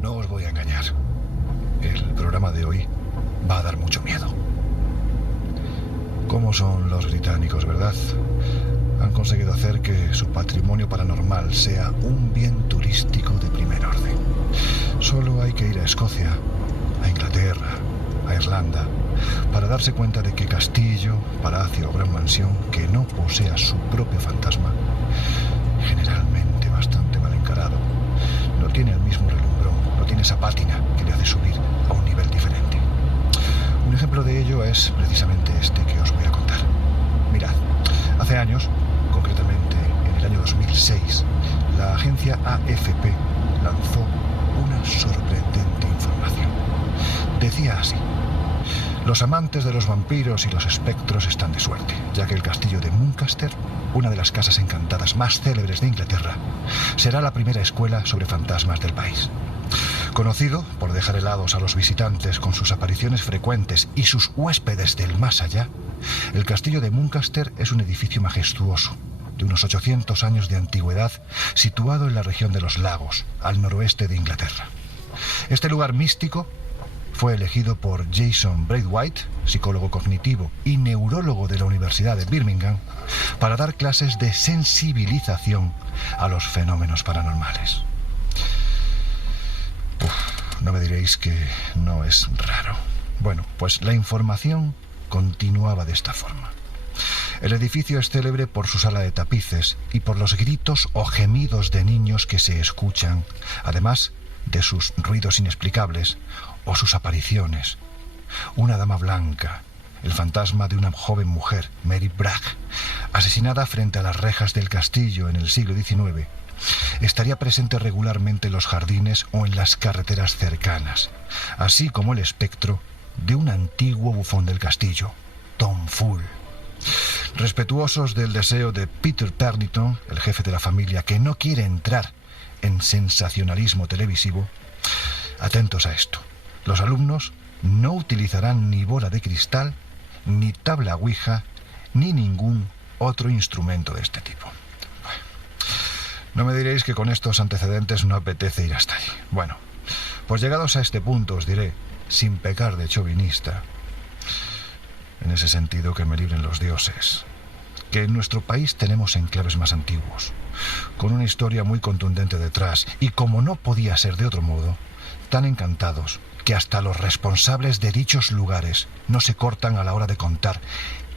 No os voy a engañar. El programa de hoy va a dar mucho miedo. ¿Cómo son los británicos, verdad? Han conseguido hacer que su patrimonio paranormal sea un bien turístico de primer orden. Solo hay que ir a Escocia, a Inglaterra, a Irlanda, para darse cuenta de que castillo, palacio o gran mansión que no posea su propio fantasma, generalmente bastante mal encarado, no tiene el mismo relumbrón, no tiene esa pátina que le hace subir a un nivel diferente. Un ejemplo de ello es precisamente este que os voy a contar. Mirad, hace años, concretamente en el año 2006, la agencia AFP lanzó una sorprendente información. Decía así: los amantes de los vampiros y los espectros están de suerte, ya que el castillo de Muncaster, una de las casas encantadas más célebres de Inglaterra, será la primera escuela sobre fantasmas del país. Conocido por dejar helados a los visitantes con sus apariciones frecuentes y sus huéspedes del más allá, el castillo de Muncaster es un edificio majestuoso, de unos 800 años de antigüedad, situado en la región de los Lagos, al noroeste de Inglaterra. Este lugar místico fue elegido por Jason Braithwaite, psicólogo cognitivo y neurólogo de la Universidad de Birmingham, para dar clases de sensibilización a los fenómenos paranormales. No me diréis que no es raro. Bueno, pues la información continuaba de esta forma. El edificio es célebre por su sala de tapices y por los gritos o gemidos de niños que se escuchan, además de sus ruidos inexplicables o sus apariciones. Una dama blanca, el fantasma de una joven mujer, Mary Bragg, asesinada frente a las rejas del castillo en el siglo XIX, estaría presente regularmente en los jardines o en las carreteras cercanas, así como el espectro de un antiguo bufón del castillo, Tom Fool. Respetuosos del deseo de Peter Pernington, el jefe de la familia, que no quiere entrar en sensacionalismo televisivo, atentos a esto: los alumnos no utilizarán ni bola de cristal, ni tabla ouija, ni ningún otro instrumento de este tipo. No me diréis que con estos antecedentes no apetece ir hasta allí. Bueno, pues llegados a este punto os diré, sin pecar de chauvinista, en ese sentido que me libren los dioses, que en nuestro país tenemos enclaves más antiguos, con una historia muy contundente detrás, y como no podía ser de otro modo, tan encantados que hasta los responsables de dichos lugares no se cortan a la hora de contar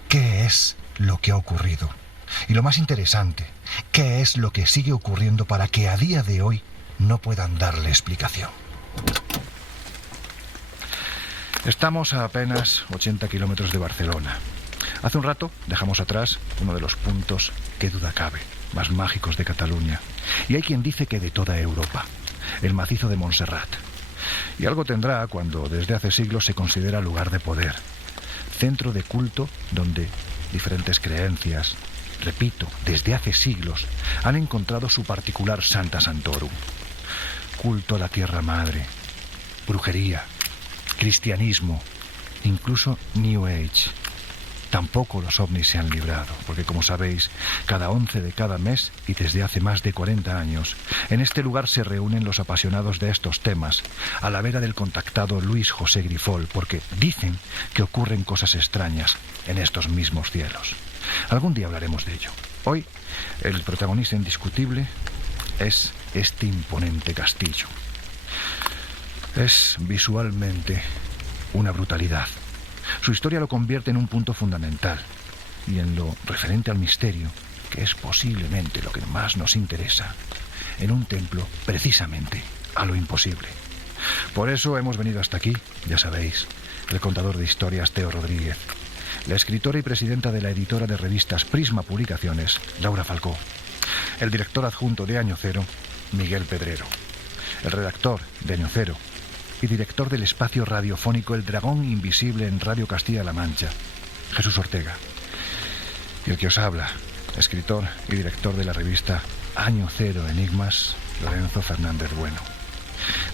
qué es lo que ha ocurrido. Y lo más interesante, qué es lo que sigue ocurriendo para que a día de hoy no puedan darle explicación. Estamos a apenas 80 kilómetros de Barcelona. Hace un rato dejamos atrás uno de los puntos, que duda cabe, más mágicos de Cataluña. Y hay quien dice que de toda Europa, el macizo de Montserrat. Y algo tendrá cuando desde hace siglos se considera lugar de poder, centro de culto donde diferentes creencias, repito, desde hace siglos, han encontrado su particular Santa Santorum. Culto a la tierra madre, brujería, cristianismo, incluso New Age. Tampoco los ovnis se han librado, porque como sabéis, cada 11 de cada mes y desde hace más de 40 años, en este lugar se reúnen los apasionados de estos temas, a la vera del contactado Luis José Grifol, porque dicen que ocurren cosas extrañas en estos mismos cielos. Algún día hablaremos de ello. Hoy, el protagonista indiscutible es este imponente castillo. Es visualmente una brutalidad. Su historia lo convierte en un punto fundamental, y en lo referente al misterio, que es posiblemente lo que más nos interesa, en un templo precisamente a lo imposible. Por eso hemos venido hasta aquí, ya sabéis, el contador de historias Teo Rodríguez, la escritora y presidenta de la editora de revistas Prisma Publicaciones, Laura Falcó, el director adjunto de Año Cero, Miguel Pedrero, el redactor de Año Cero y director del espacio radiofónico El Dragón Invisible en Radio Castilla-La Mancha, Jesús Ortega, y el que os habla, escritor y director de la revista Año Cero Enigmas, Lorenzo Fernández Bueno.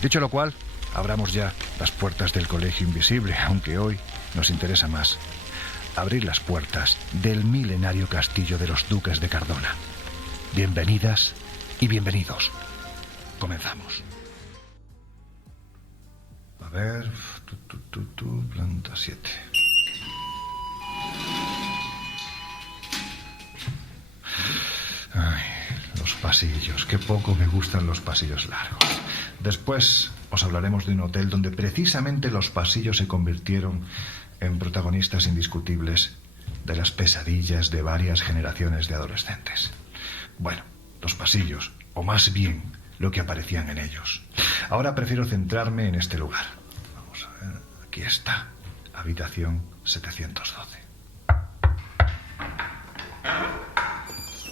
Dicho lo cual, abramos ya las puertas del Colegio Invisible, aunque hoy nos interesa más abrir las puertas del milenario castillo de los Duques de Cardona. Bienvenidas y bienvenidos. Comenzamos. ver... planta 7. Ay, los pasillos. Qué poco me gustan los pasillos largos. Después os hablaremos de un hotel donde precisamente los pasillos se convirtieron en protagonistas indiscutibles de las pesadillas de varias generaciones de adolescentes. Bueno, los pasillos, o más bien lo que aparecían en ellos. Ahora prefiero centrarme en este lugar. Vamos a ver, aquí está, habitación 712.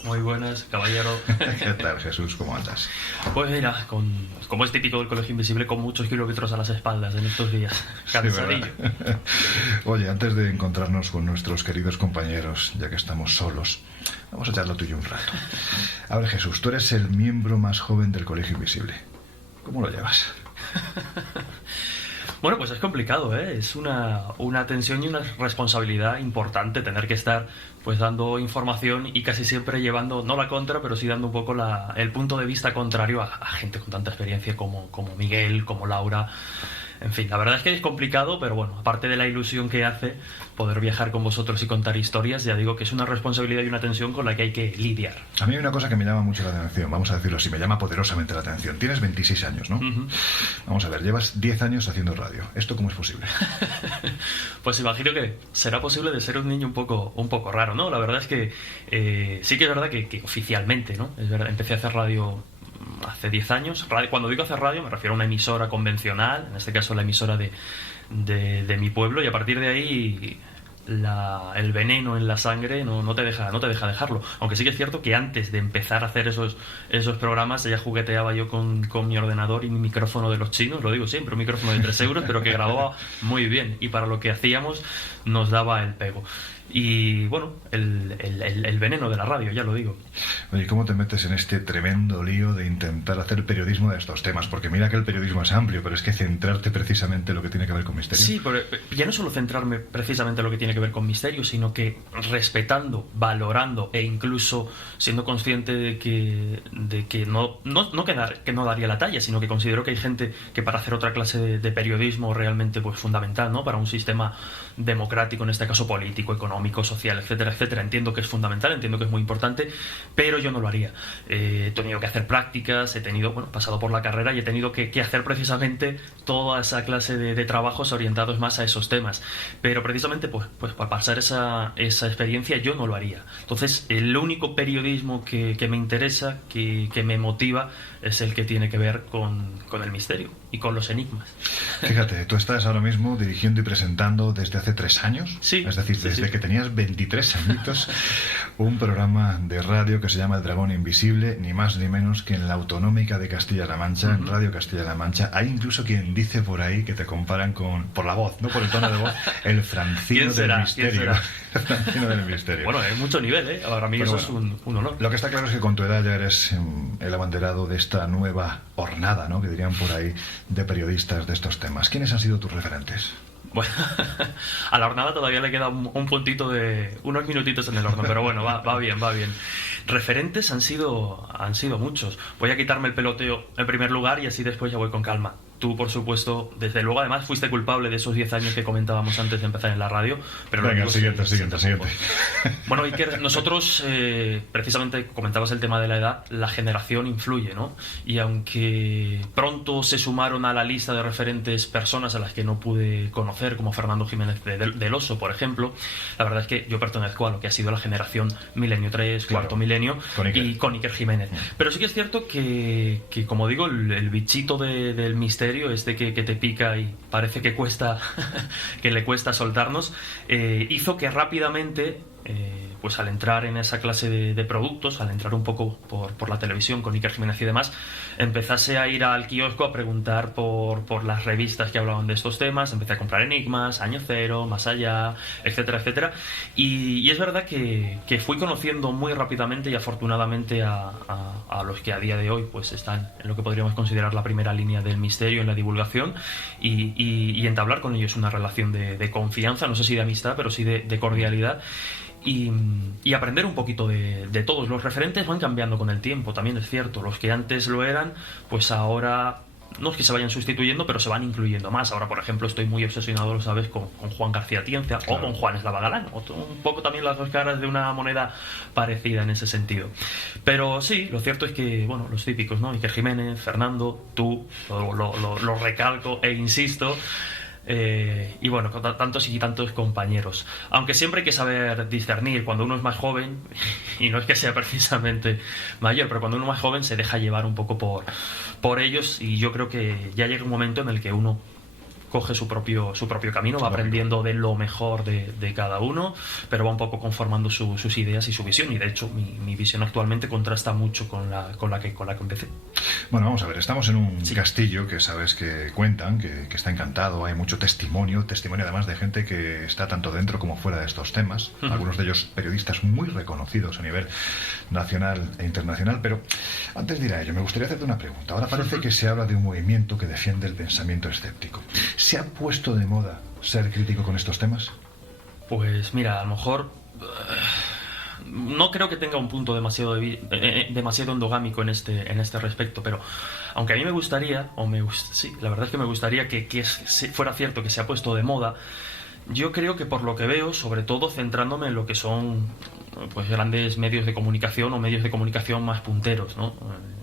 Muy buenas, caballero. ¿Qué tal, Jesús? ¿Cómo andas? Pues mira, como es típico del Colegio Invisible, con muchos kilómetros a las espaldas en estos días. Cansadillo. Sí, oye, antes de encontrarnos con nuestros queridos compañeros, ya que estamos solos, vamos a echar lo tuyo un rato. A ver, Jesús, tú eres el miembro más joven del Colegio Invisible. ¿Cómo lo llevas? Bueno, pues es complicado, ¿eh? Es una tensión y una responsabilidad importante tener que estar pues dando información y casi siempre llevando, no la contra, pero sí dando un poco el punto de vista contrario a gente con tanta experiencia como Miguel, como Laura. En fin, la verdad es que es complicado, pero bueno, aparte de la ilusión que hace poder viajar con vosotros y contar historias, ya digo que es una responsabilidad y una tensión con la que hay que lidiar. A mí hay una cosa que me llama mucho la atención, vamos a decirlo así, me llama poderosamente la atención. Tienes 26 años, ¿no? Uh-huh. Vamos a ver, llevas 10 años haciendo radio. ¿Esto cómo es posible? Pues imagino que será posible de ser un niño un poco raro, ¿no? La verdad es que sí que es verdad que oficialmente, ¿no? Es verdad, empecé a hacer radio hace 10 años. Cuando digo hacer radio me refiero a una emisora convencional, en este caso la emisora de mi pueblo, y a partir de ahí el veneno en la sangre no te deja dejarlo. Aunque sí que es cierto que antes de empezar a hacer esos programas ya jugueteaba yo con mi ordenador y mi micrófono de los chinos, lo digo siempre, un micrófono de 3 euros, pero que grababa muy bien, y para lo que hacíamos nos daba el pego. Y bueno, el veneno de la radio, ya lo digo. Oye, ¿cómo te metes en este tremendo lío de intentar hacer periodismo de estos temas? Porque mira que el periodismo es amplio, pero es que centrarte precisamente en lo que tiene que ver con misterio. Sí, pero ya no solo centrarme precisamente en lo que tiene que ver con misterio, sino que respetando, valorando e incluso siendo consciente de que no daría la talla, sino que considero que hay gente que para hacer otra clase de periodismo realmente pues fundamental, ¿no? Para un sistema democrático, en este caso político, económico, social, etcétera, etcétera. Entiendo que es fundamental, entiendo que es muy importante, pero yo no lo haría. He tenido que hacer prácticas, pasado por la carrera y he tenido que hacer precisamente toda esa clase de trabajos orientados más a esos temas. Pero precisamente pues para pasar esa experiencia yo no lo haría. Entonces, el único periodismo que me interesa, que me motiva, es el que tiene que ver con el misterio y con los enigmas. Fíjate, tú estás ahora mismo dirigiendo y presentando desde hace 3 años, sí, es decir, desde que tenías 23 añitos, un programa de radio que se llama El Dragón Invisible, ni más ni menos que en la Autonómica de Castilla-La Mancha, en Radio Castilla-La Mancha. Hay incluso quien dice por ahí que te comparan por la voz, no por el tono de voz, el Francino del Misterio. El Francino del Misterio. Bueno, hay mucho nivel, ¿eh? Para mí pero eso bueno, es un honor. Lo que está claro es que con tu edad ya eres el abanderado de esta nueva hornada, ¿no? Que dirían por ahí, de periodistas de estos temas. ¿Quiénes han sido tus referentes? Bueno, a la hornada todavía le queda un puntito de unos minutitos en el horno, pero bueno, va bien. Referentes han sido muchos. Voy a quitarme el peloteo en primer lugar y así después ya voy con calma. Tú, por supuesto, desde luego, además, fuiste culpable de esos 10 años que comentábamos antes de empezar en la radio. Pero venga, siguiente. Bueno, Iker, nosotros, precisamente, comentabas el tema de la edad, la generación influye, ¿no? Y aunque pronto se sumaron a la lista de referentes personas a las que no pude conocer, como Fernando Jiménez del Oso, por ejemplo, la verdad es que yo pertenezco a lo que ha sido la generación Milenio 3, claro, Cuarto Milenio, y con Iker Jiménez. Pero sí que es cierto que como digo, el bichito del misterio, que te pica y parece que le cuesta soltarnos, hizo que rápidamente, pues al entrar en esa clase de productos, al entrar un poco por la televisión con Iker Jiménez y demás, empezase a ir al kiosco a preguntar por las revistas que hablaban de estos temas. Empecé a comprar Enigmas, Año Cero, Más Allá, etcétera, etcétera. Y es verdad que fui conociendo muy rápidamente y afortunadamente a los que a día de hoy pues están en lo que podríamos considerar la primera línea del misterio en la divulgación, y entablar con ellos una relación de confianza, no sé si de amistad, pero sí de cordialidad. Y aprender un poquito de todos. Los referentes van cambiando con el tiempo, también es cierto. Los que antes lo eran, pues ahora no es que se vayan sustituyendo, pero se van incluyendo más. Ahora, por ejemplo, estoy muy obsesionado, lo sabes, con Juan García Tienza, claro, o con Juan Eslava Galán, un poco también las dos caras de una moneda parecida en ese sentido. Pero sí, lo cierto es que, bueno, los típicos, ¿no? Iker Jiménez, Fernando, tú, lo recalco e insisto. Y bueno, con tantos y tantos compañeros. Aunque siempre hay que saber discernir cuando uno es más joven, y no es que sea precisamente mayor, pero cuando uno es más joven se deja llevar un poco por ellos, y yo creo que ya llega un momento en el que uno coge su propio camino, va aprendiendo de lo mejor de cada uno, pero va un poco conformando sus ideas y su visión, y de hecho mi visión actualmente contrasta mucho con la que empecé. Bueno, vamos a ver, estamos en un castillo que sabes que cuentan, que está encantado, hay mucho testimonio además de gente que está tanto dentro como fuera de estos temas, algunos de ellos periodistas muy reconocidos a nivel nacional e internacional, pero antes de ir a ello, me gustaría hacerte una pregunta. Ahora parece que se habla de un movimiento que defiende el pensamiento escéptico. ¿Se ha puesto de moda ser crítico con estos temas? Pues mira, a lo mejor no creo que tenga un punto demasiado endogámico en este respecto, pero aunque a mí me gustaría, sí, la verdad es que me gustaría que fuera cierto que se ha puesto de moda. Yo creo que por lo que veo, sobre todo centrándome en lo que son pues grandes medios de comunicación o medios de comunicación más punteros, ¿no?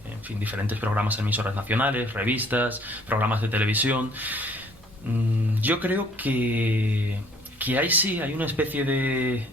En fin, diferentes programas en emisoras nacionales, revistas, programas de televisión. Yo creo que hay una especie de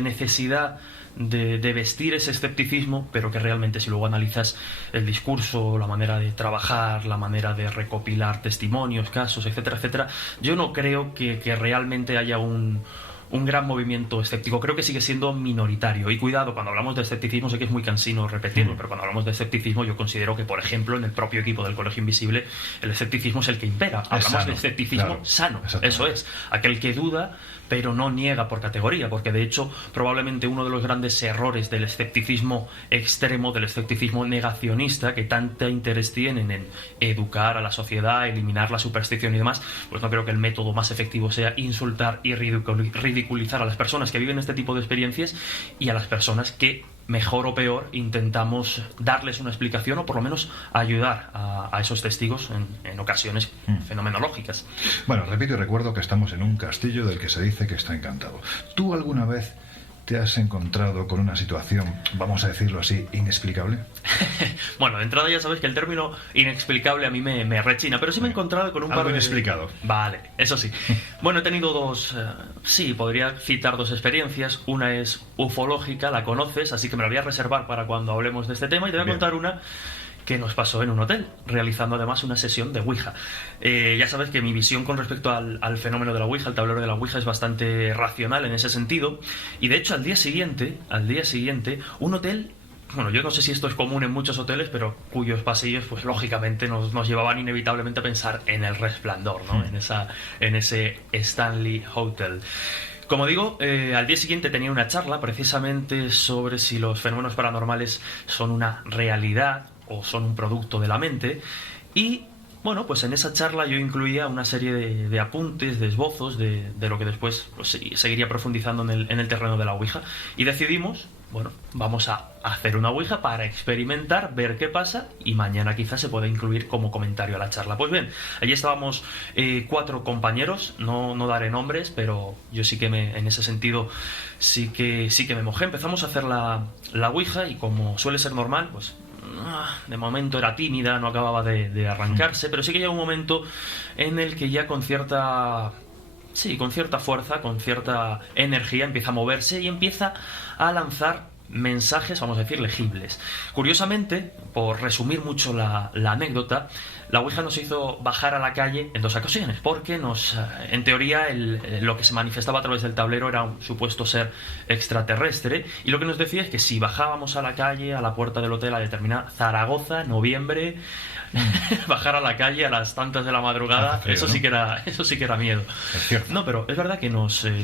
necesidad de vestir ese escepticismo, pero que realmente, si luego analizas el discurso, la manera de trabajar, la manera de recopilar testimonios, casos, etcétera, etcétera, yo no creo que realmente haya un gran movimiento escéptico. Creo que sigue siendo minoritario. Y cuidado, cuando hablamos de escepticismo, sé que es muy cansino repetirlo, pero cuando hablamos de escepticismo, yo considero que, por ejemplo, en el propio equipo del Colegio Invisible, el escepticismo es el que impera. Hablamos de escepticismo sano. Eso es. Aquel que duda, pero no niega por categoría, porque de hecho, probablemente uno de los grandes errores del escepticismo extremo, del escepticismo negacionista, que tanta interés tienen en educar a la sociedad, eliminar la superstición y demás, pues no creo que el método más efectivo sea insultar y ridiculizar a las personas que viven este tipo de experiencias, y a las personas que, mejor o peor, intentamos darles una explicación o por lo menos ayudar a esos testigos en ocasiones fenomenológicas. Bueno, repito y recuerdo que estamos en un castillo del que se dice que está encantado. ¿Tú alguna vez te has encontrado con una situación, vamos a decirlo así, inexplicable? Bueno, de entrada ya sabes que el término inexplicable a mí me rechina, pero sí me he encontrado con un par de... inexplicado. Vale, eso sí. Bueno, he tenido dos... sí, podría citar dos experiencias. Una es ufológica, la conoces, así que me la voy a reservar para cuando hablemos de este tema, y te voy a contar una que nos pasó en un hotel, realizando además una sesión de Ouija. Ya sabes que mi visión con respecto al fenómeno de la Ouija, el tablero de la Ouija, es bastante racional en ese sentido, y de hecho al día siguiente, un hotel, bueno, yo no sé si esto es común en muchos hoteles, pero cuyos pasillos, pues lógicamente nos llevaban inevitablemente a pensar en El Resplandor, ¿no? En ese Stanley Hotel. Como digo, al día siguiente tenía una charla precisamente sobre si los fenómenos paranormales son una realidad o son un producto de la mente, y bueno, pues en esa charla yo incluía una serie de apuntes, de esbozos de lo que después pues, seguiría profundizando en el terreno de la Ouija, y decidimos, bueno, vamos a hacer una Ouija para experimentar, ver qué pasa, y mañana quizás se pueda incluir como comentario a la charla. Pues bien, allí estábamos 4 compañeros, no daré nombres, pero yo sí que en ese sentido sí que me mojé. Empezamos a hacer la Ouija, y como suele ser normal, pues de momento era tímida, no acababa de arrancarse, pero sí que llega un momento en el que ya con cierta fuerza, con cierta energía, empieza a moverse y empieza a lanzar mensajes, vamos a decir, legibles. Curiosamente, por resumir mucho la anécdota, la Ouija nos hizo bajar a la calle en 2 ocasiones, porque en teoría lo que se manifestaba a través del tablero era un supuesto ser extraterrestre, y lo que nos decía es que si bajábamos a la calle, a la puerta del hotel a determinada Zaragoza, noviembre, bajar a la calle a las tantas de la madrugada, frío, eso sí que era miedo. Es cierto. No, pero es verdad que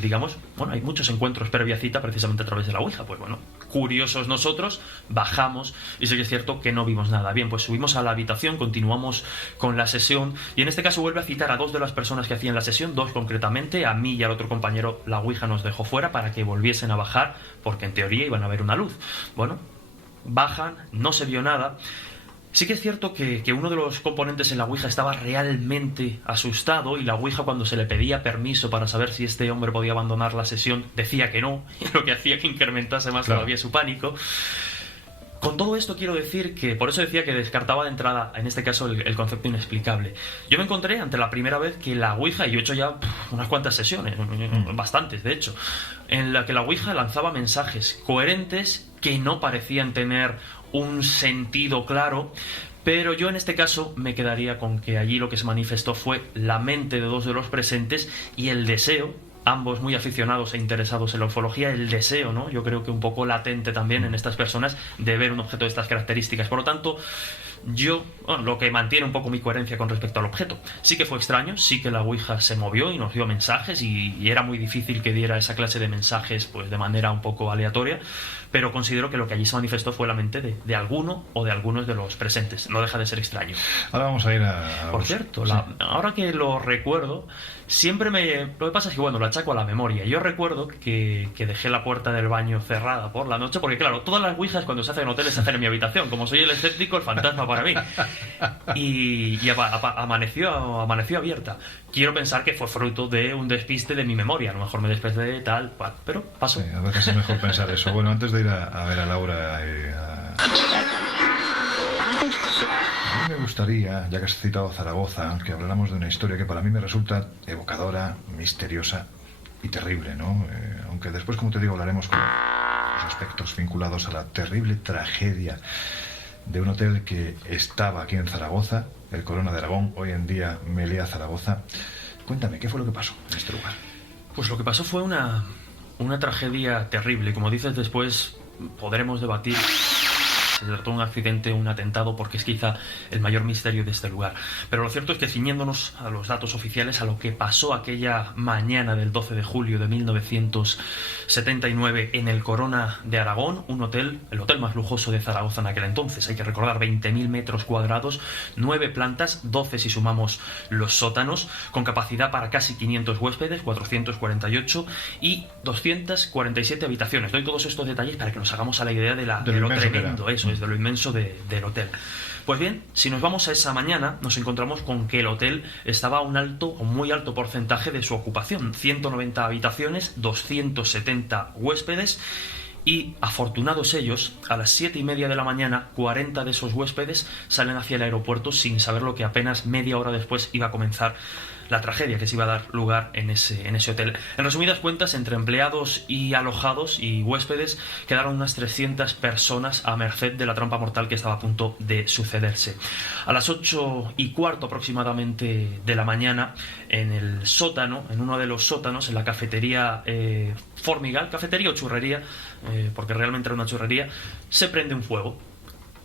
digamos, bueno, hay muchos encuentros previa cita precisamente a través de la Ouija. Pues bueno, curiosos nosotros, bajamos, y sí que es cierto que no vimos nada. Bien, pues subimos a la habitación, continuamos con la sesión, y en este caso vuelve a citar a 2 de las personas que hacían la sesión, 2 concretamente, a mí y al otro compañero. La Ouija nos dejó fuera para que volviesen a bajar, porque en teoría iban a ver una luz. Bueno, bajan, no se vio nada. Sí que es cierto que uno de los componentes en la Ouija estaba realmente asustado, y la Ouija, cuando se le pedía permiso para saber si este hombre podía abandonar la sesión, decía que no, lo que hacía que incrementase más todavía su pánico. Con todo esto quiero decir que, por eso decía que descartaba de entrada, en este caso, el concepto inexplicable. Yo me encontré ante la primera vez que la Ouija, y yo he hecho ya unas cuantas sesiones, bastantes de hecho, en la que la Ouija lanzaba mensajes coherentes que no parecían tener un sentido claro, pero yo en este caso me quedaría con que allí lo que se manifestó fue la mente de dos de los presentes y el deseo, ambos muy aficionados e interesados en la ufología, el deseo, ¿no? Yo creo que un poco latente también en estas personas de ver un objeto de estas características. Por lo tanto, lo que mantiene un poco mi coherencia con respecto al objeto. Sí que fue extraño, sí que la Ouija se movió y nos dio mensajes, y era muy difícil que diera esa clase de mensajes pues de manera un poco aleatoria, pero considero que lo que allí se manifestó fue la mente de alguno o de algunos de los presentes. No deja de ser extraño. Ahora vamos a ir a... Por cierto, ahora que lo recuerdo, siempre lo que pasa es que, lo achaco a la memoria. Yo recuerdo que dejé la puerta del baño cerrada por la noche, porque claro, todas las Ouijas cuando se hacen en hoteles se hacen en mi habitación. Como soy el escéptico, el fantasma para mí. Y amaneció abierta. Quiero pensar que fue fruto de un despiste de mi memoria. A lo mejor me desperté de tal, pero pasó. Sí, a veces es mejor pensar eso. Bueno, antes de ir a ver a Laura, a mí me gustaría, ya que has citado Zaragoza, que habláramos de una historia que para mí me resulta evocadora, misteriosa y terrible, ¿no? Aunque después, como te digo, hablaremos con los aspectos vinculados a la terrible tragedia de un hotel que estaba aquí en Zaragoza, el Corona de Aragón, hoy en día Meliá Zaragoza. Cuéntame, ¿qué fue lo que pasó en este lugar? Pues lo que pasó fue una tragedia terrible. Como dices, después podremos debatir si se trató de un accidente o un atentado, porque es quizá el mayor misterio de este lugar. Pero lo cierto es que, ciñéndonos a los datos oficiales, a lo que pasó aquella mañana del 12 de julio de 1979 en el Corona de Aragón, el hotel más lujoso de Zaragoza en aquel entonces. Hay que recordar, 20.000 metros cuadrados, 9 plantas, 12 si sumamos los sótanos, con capacidad para casi 500 huéspedes, 448, y 247 habitaciones. Doy todos estos detalles para que nos hagamos a la idea de lo tremendo, eso es, de lo inmenso del hotel. Pues bien, si nos vamos a esa mañana, nos encontramos con que el hotel estaba a un muy alto porcentaje de su ocupación: 190 habitaciones, 270 huéspedes, y afortunados ellos, a las 7:30 de la mañana, 40 de esos huéspedes salen hacia el aeropuerto sin saber lo que apenas media hora después iba a comenzar la tragedia que se iba a dar lugar en ese hotel. En resumidas cuentas, entre empleados y alojados y huéspedes, quedaron unas 300 personas a merced de la trampa mortal que estaba a punto de sucederse. A las 8:15 aproximadamente de la mañana, en el sótano, en uno de los sótanos, en la cafetería Formigal, cafetería o churrería, porque realmente era una churrería, se prende un fuego.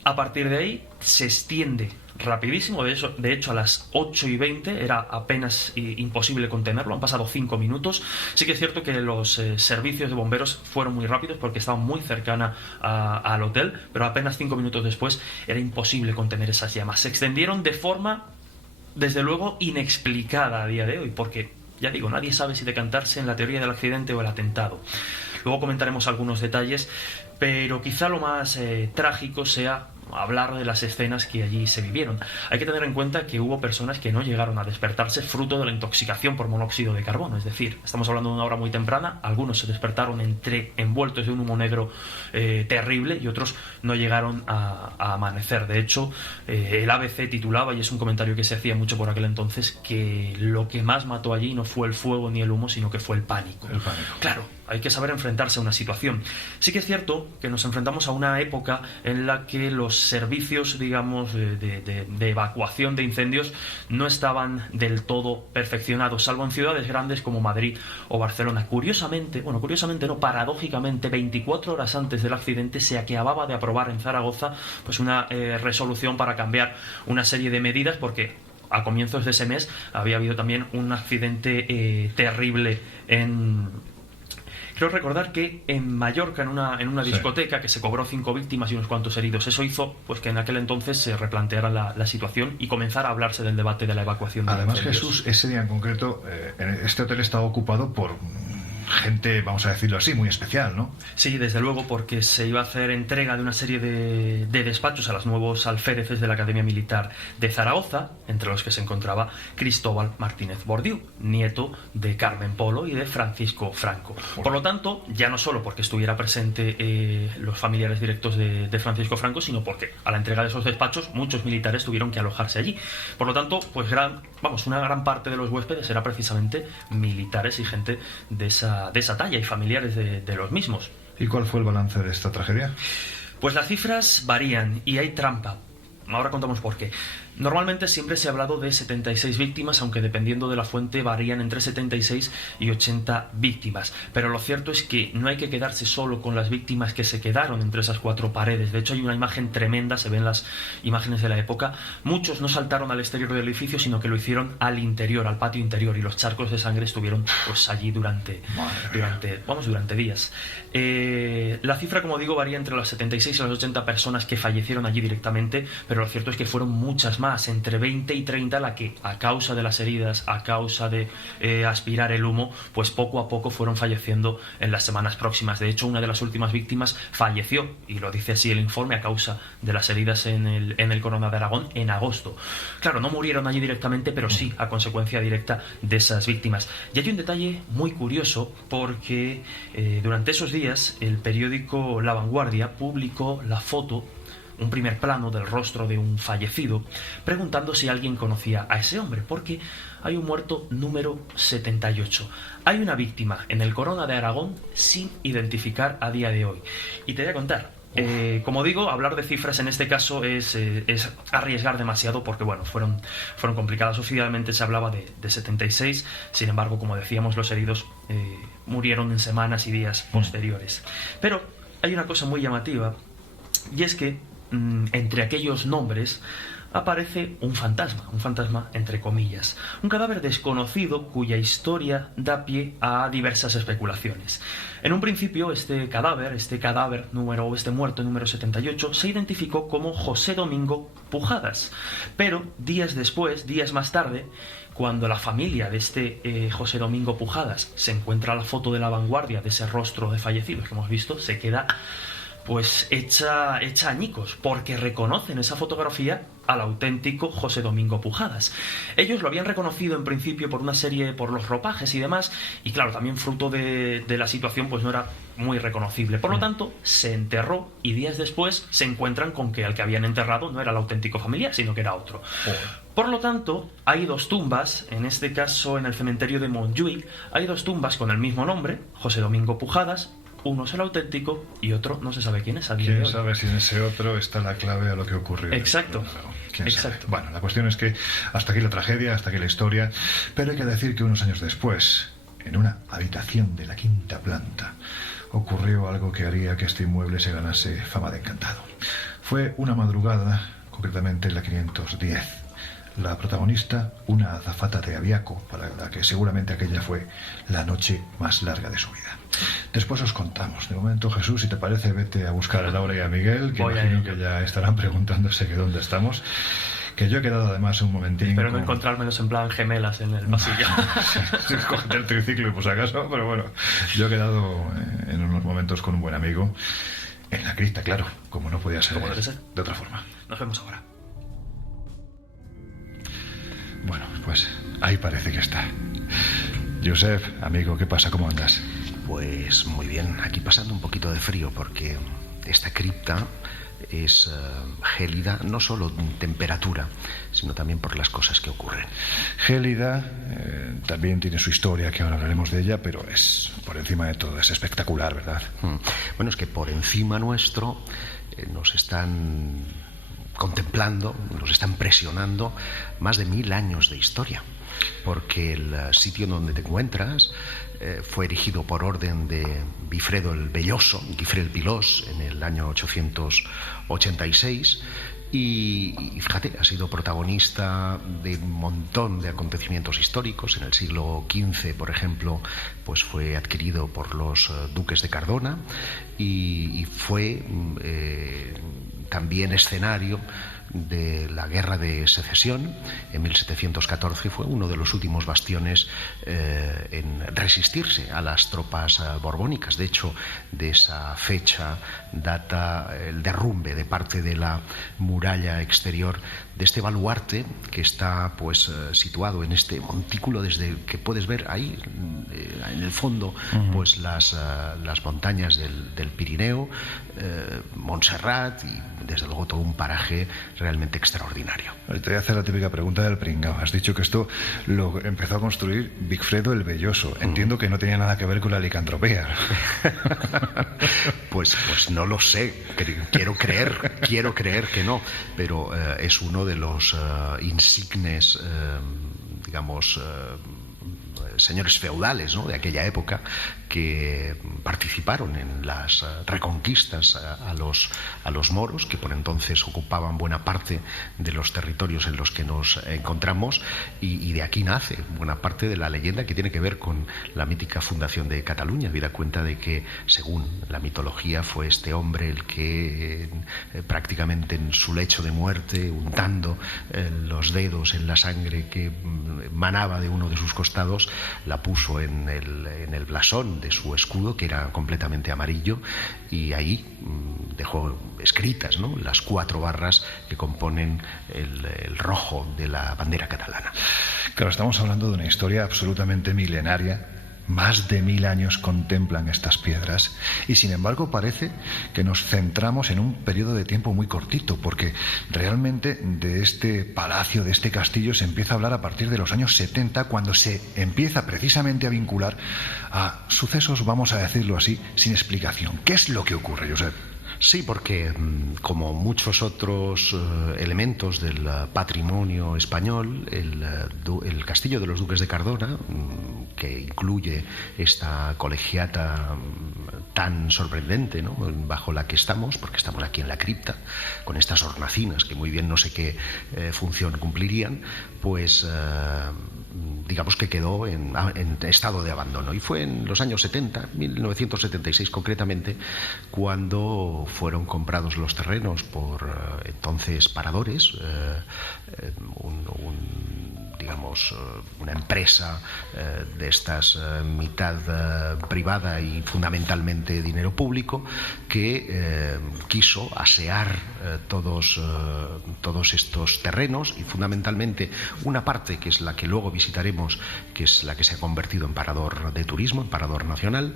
A partir de ahí se extiende rapidísimo. De hecho, a las 8:20 era apenas imposible contenerlo. Han pasado 5 minutos. Sí que es cierto que los servicios de bomberos fueron muy rápidos porque estaban muy cercana al hotel, pero apenas 5 minutos después era imposible contener esas llamas. Se extendieron de forma, desde luego, inexplicada a día de hoy, porque, ya digo, nadie sabe si decantarse en la teoría del accidente o el atentado. Luego comentaremos algunos detalles, pero quizá lo más trágico sea hablar de las escenas que allí se vivieron. Hay que tener en cuenta que hubo personas que no llegaron a despertarse fruto de la intoxicación por monóxido de carbono. Es decir, estamos hablando de una hora muy temprana. Algunos se despertaron envueltos de un humo negro terrible, y otros no llegaron a amanecer. De hecho, el ABC titulaba, y es un comentario que se hacía mucho por aquel entonces, que lo que más mató allí no fue el fuego ni el humo, sino que fue el pánico. El pánico. Claro, hay que saber enfrentarse a una situación. Sí que es cierto que nos enfrentamos a una época en la que los servicios, digamos, de evacuación de incendios no estaban del todo perfeccionados, salvo en ciudades grandes como Madrid o Barcelona. Curiosamente no, paradójicamente, 24 horas antes del accidente se acababa de aprobar en Zaragoza pues una resolución para cambiar una serie de medidas, porque a comienzos de ese mes había habido también un accidente terrible Creo recordar que en Mallorca, en una discoteca, que se cobró 5 víctimas y unos cuantos heridos. Eso hizo pues que en aquel entonces se replanteara la situación y comenzara a hablarse del debate de la evacuación de Además, incendios. Jesús, ese día en concreto, este hotel estaba ocupado por gente, vamos a decirlo así, muy especial, ¿no? Sí, desde luego, porque se iba a hacer entrega de una serie de despachos a los nuevos alféreces de la Academia Militar de Zaragoza, entre los que se encontraba Cristóbal Martínez Bordiú, nieto de Carmen Polo y de Francisco Franco. Por lo tanto, ya no solo porque estuviera presente los familiares directos de Francisco Franco, sino porque a la entrega de esos despachos muchos militares tuvieron que alojarse allí. Por lo tanto, pues una gran parte de los huéspedes era precisamente militares y gente de esa talla y familiares de los mismos. ¿Y cuál fue el balance de esta tragedia? Pues las cifras varían y hay trampa. Ahora contamos por qué. Normalmente siempre se ha hablado de 76 víctimas, aunque dependiendo de la fuente varían entre 76 y 80 víctimas. Pero lo cierto es que no hay que quedarse solo con las víctimas que se quedaron entre esas cuatro paredes. De hecho, hay una imagen tremenda, se ven las imágenes de la época. Muchos no saltaron al exterior del edificio, sino que lo hicieron al interior, al patio interior, y los charcos de sangre estuvieron pues allí durante días. La cifra, como digo, varía entre las 76 y las 80 personas que fallecieron allí directamente, pero lo cierto es que fueron muchas más, entre 20 y 30, la que a causa de las heridas, a causa de aspirar el humo, pues poco a poco fueron falleciendo en las semanas próximas. De hecho, una de las últimas víctimas falleció, y lo dice así el informe, a causa de las heridas en el Corona de Aragón en agosto. Claro, no murieron allí directamente, pero sí a consecuencia directa de esas víctimas. Y hay un detalle muy curioso, porque durante esos días el periódico La Vanguardia publicó la foto, un primer plano del rostro de un fallecido, preguntando si alguien conocía a ese hombre, porque hay un muerto número 78. Hay una víctima en el Corona de Aragón sin identificar a día de hoy. Y te voy a contar. Como digo, hablar de cifras en este caso es arriesgar demasiado, porque bueno, fueron complicadas. Oficialmente se hablaba de 76, sin embargo, como decíamos, los heridos murieron en semanas y días posteriores. Pero hay una cosa muy llamativa, y es que entre aquellos nombres aparece un fantasma entre comillas, un cadáver desconocido cuya historia da pie a diversas especulaciones. En un principio este muerto número 78 se identificó como José Domingo Pujadas, pero días más tarde, cuando la familia de este José Domingo Pujadas se encuentra la foto de La Vanguardia de ese rostro de fallecido que hemos visto, se queda pues hecha añicos, porque reconocen esa fotografía al auténtico José Domingo Pujadas. Ellos lo habían reconocido en principio por los ropajes y demás, y claro, también fruto de la situación, pues no era muy reconocible. Por lo tanto, se enterró, y días después se encuentran con que al que habían enterrado no era el auténtico familiar, sino que era otro. Por lo tanto, hay dos tumbas, en este caso en el cementerio de Montjuïc, hay dos tumbas con el mismo nombre, José Domingo Pujadas. Uno es el auténtico y otro no se sabe quién es. ¿Quién sabe si en ese otro está la clave a lo que ocurrió? Exacto. ¿Quién sabe? Bueno, la cuestión es que hasta aquí la tragedia, hasta aquí la historia, pero hay que decir que unos años después, en una habitación de la quinta planta, ocurrió algo que haría que este inmueble se ganase fama de encantado. Fue una madrugada, concretamente la 510. La protagonista, una azafata de Aviaco, para la que seguramente aquella fue la noche más larga de su vida. Después os contamos. De momento, Jesús, si te parece, vete a buscar a Laura y a Miguel, que imagino que ya estarán preguntándose que dónde estamos. Que yo he quedado además un momentín... Espero no encontrármelos en plan gemelas en el pasillo. Sí, cogerte el triciclo y pues acaso, pero bueno, yo he quedado en unos momentos con un buen amigo en la cripta, claro, como no podía ser de otra forma. Nos vemos ahora. Bueno, pues ahí parece que está. Josep, amigo, ¿qué pasa? ¿Cómo andas? Pues muy bien, aquí pasando un poquito de frío porque esta cripta es gélida, no solo en temperatura, sino también por las cosas que ocurren. Gélida, también tiene su historia, que ahora hablaremos de ella, pero es, por encima de todo, es espectacular, ¿verdad? Bueno, es que por encima nuestro nos están contemplando, nos están presionando más de 1000 años de historia, porque el sitio donde te encuentras fue erigido por orden de Bifredo el Belloso, Guifré el Pilós, en el año 886, y fíjate, ha sido protagonista de un montón de acontecimientos históricos. En el siglo XV, por ejemplo, pues fue adquirido por los duques de Cardona y fue también escenario de la Guerra de Secesión en 1714. Fue uno de los últimos bastiones en resistirse a las tropas borbónicas. De hecho, de esa fecha data el derrumbe de parte de la muralla exterior de este baluarte que está pues situado en este montículo, desde el que puedes ver ahí en el fondo pues las montañas del Pirineo, Montserrat, y desde luego todo un paraje realmente extraordinario. Te voy a hacer la típica pregunta del pringao. Has dicho que esto lo empezó a construir Vigfredo el Velloso. Entiendo que no tenía nada que ver con la licantropía. Pues no lo sé. Quiero creer que no, pero es uno de los insignes, digamos, señores feudales, ¿no?, de aquella época, que participaron en las reconquistas a los moros, que por entonces ocupaban buena parte de los territorios en los que nos encontramos, y de aquí nace buena parte de la leyenda que tiene que ver con la mítica fundación de Cataluña. Habida cuenta de que, según la mitología, fue este hombre el que prácticamente en su lecho de muerte, untando los dedos en la sangre que manaba de uno de sus costados, la puso en el blasón de su escudo, que era completamente amarillo, y ahí dejó escritas, ¿no?, las 4 barras que componen el rojo de la bandera catalana. Claro, estamos hablando de una historia absolutamente milenaria. Más de 1000 años contemplan estas piedras, y sin embargo parece que nos centramos en un periodo de tiempo muy cortito, porque realmente de este palacio, de este castillo, se empieza a hablar a partir de los años 70, cuando se empieza precisamente a vincular a sucesos, vamos a decirlo así, sin explicación. ¿Qué es lo que ocurre, Josep? Sí, porque como muchos otros elementos del patrimonio español, el castillo de los duques de Cardona, que incluye esta colegiata tan sorprendente, ¿no?, bajo la que estamos, porque estamos aquí en la cripta, con estas hornacinas que muy bien no sé qué función cumplirían, pues digamos que quedó en estado de abandono. Y fue en los años 70, 1976 concretamente, cuando fueron comprados los terrenos por entonces paradores, una empresa de estas mitad privada y fundamentalmente dinero público, que quiso asear todos estos terrenos, y fundamentalmente una parte que es la que luego visitaremos, que es la que se ha convertido en parador de turismo, en parador nacional,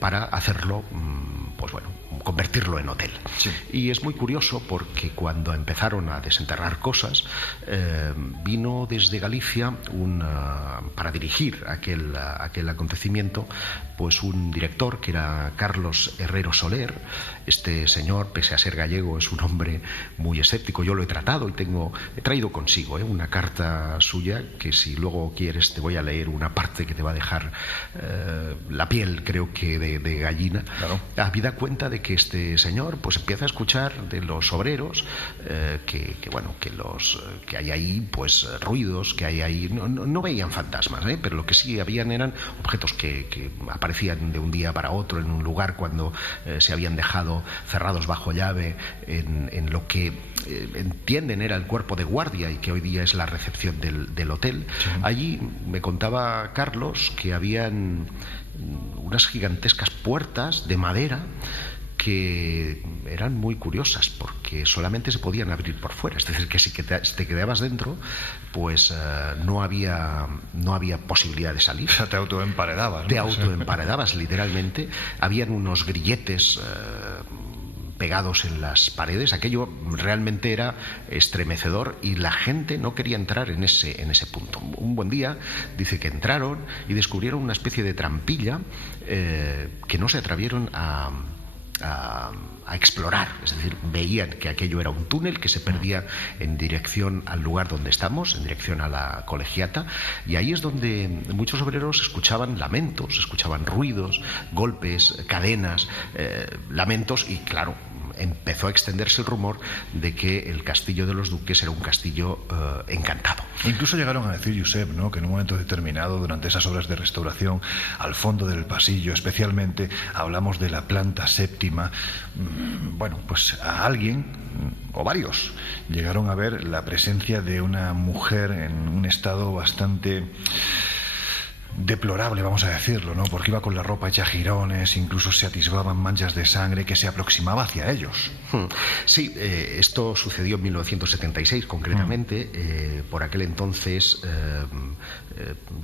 para hacerlo, pues bueno, convertirlo en hotel. Sí. Y es muy curioso porque cuando empezaron a desenterrar cosas, vino desde Galicia para dirigir aquel acontecimiento, pues un director que era Carlos Herrero Soler. Este señor, pese a ser gallego, es un hombre muy escéptico. Yo lo he tratado y he traído consigo una carta suya, que si luego quieres te voy a leer una parte que te va a dejar la piel, creo que de gallina. Claro. Habida cuenta de que este señor pues empieza a escuchar de los obreros que hay ahí pues ruidos, que hay ahí, no veían fantasmas, pero lo que sí habían eran objetos que aparecían de un día para otro en un lugar cuando se habían dejado cerrados bajo llave en lo que entienden era el cuerpo de guardia y que hoy día es la recepción del hotel. Sí. Allí me contaba Carlos que habían unas gigantescas puertas de madera que eran muy curiosas porque solamente se podían abrir por fuera, es decir, que si te quedabas dentro pues no había posibilidad de salir. O sea, te autoemparedabas, ¿no? Te autoemparedabas literalmente. Habían unos grilletes pegados en las paredes. Aquello realmente era estremecedor y la gente no quería entrar en ese punto. Un buen día dice que entraron y descubrieron una especie de trampilla que no se atrevieron a explorar, es decir, veían que aquello era un túnel que se perdía en dirección al lugar donde estamos, en dirección a la colegiata, y ahí es donde muchos obreros escuchaban lamentos, escuchaban ruidos, golpes, cadenas, lamentos, y claro, empezó a extenderse el rumor de que el castillo de los duques era un castillo encantado. Incluso llegaron a decir, Josep, ¿no?, que en un momento determinado, durante esas obras de restauración, al fondo del pasillo especialmente, hablamos de la planta séptima. Bueno, pues a alguien, o varios, llegaron a ver la presencia de una mujer en un estado bastante deplorable, vamos a decirlo, ¿no?, porque iba con la ropa hecha jirones, incluso se atisbaban manchas de sangre, que se aproximaba hacia ellos. Sí, esto sucedió en 1976 concretamente. Por aquel entonces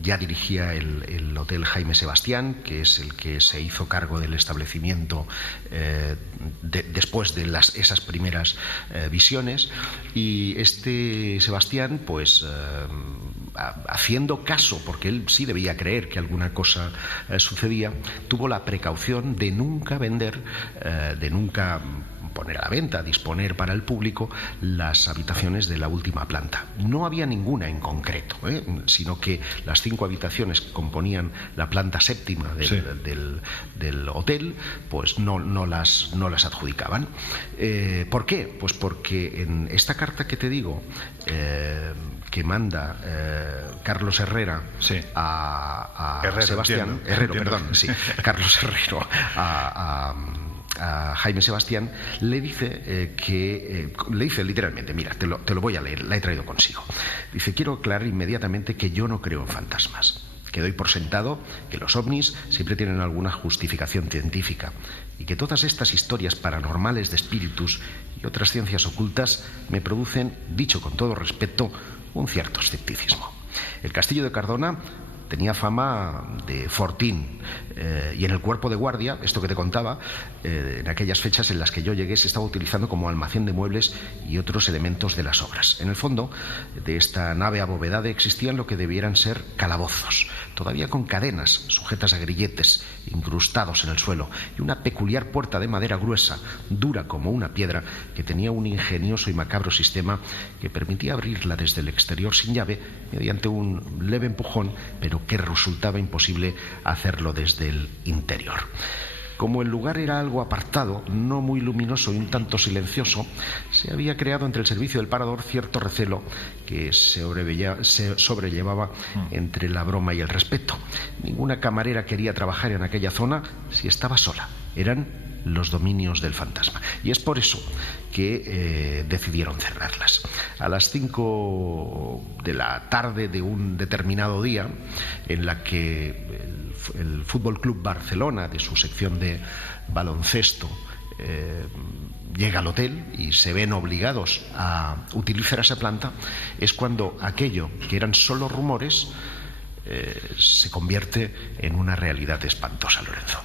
ya dirigía el Hotel Jaime Sebastián, que es el que se hizo cargo del establecimiento después de esas primeras visiones, y este Sebastián, pues haciendo caso, porque él sí debía creer que alguna cosa sucedía, tuvo la precaución de nunca vender, de nunca poner a la venta, disponer para el público las habitaciones de la última planta. No había ninguna en concreto, sino que las 5 habitaciones que componían la planta séptima del hotel, pues no las adjudicaban. ¿Por qué? Pues porque en esta carta que te digo, que manda Carlos Herrera, sí, a Herrero, Sebastián, Carlos Herrero a Jaime Sebastián, le dice le dice literalmente, mira, te lo voy a leer, la he traído consigo. Dice: quiero aclarar inmediatamente que yo no creo en fantasmas, que doy por sentado que los ovnis siempre tienen alguna justificación científica, y que todas estas historias paranormales de espíritus y otras ciencias ocultas me producen, dicho con todo respeto, un cierto escepticismo. El castillo de Cardona tenía fama de fortín, y en el cuerpo de guardia, esto que te contaba, en aquellas fechas en las que yo llegué, se estaba utilizando como almacén de muebles y otros elementos de las obras. En el fondo de esta nave abovedada existían lo que debieran ser calabozos, todavía con cadenas sujetas a grilletes incrustados en el suelo, y una peculiar puerta de madera gruesa, dura como una piedra, que tenía un ingenioso y macabro sistema que permitía abrirla desde el exterior sin llave, mediante un leve empujón, pero que resultaba imposible hacerlo desde el interior. Como el lugar era algo apartado, no muy luminoso y un tanto silencioso, se había creado entre el servicio del parador cierto recelo que se sobrellevaba entre la broma y el respeto. Ninguna camarera quería trabajar en aquella zona si estaba sola. Eran los dominios del fantasma, y es por eso que decidieron cerrarlas. A las 5 de la tarde de un determinado día, en la que el Fútbol Club Barcelona, de su sección de baloncesto, llega al hotel y se ven obligados a utilizar esa planta, es cuando aquello que eran solo rumores se convierte en una realidad espantosa, Lorenzo.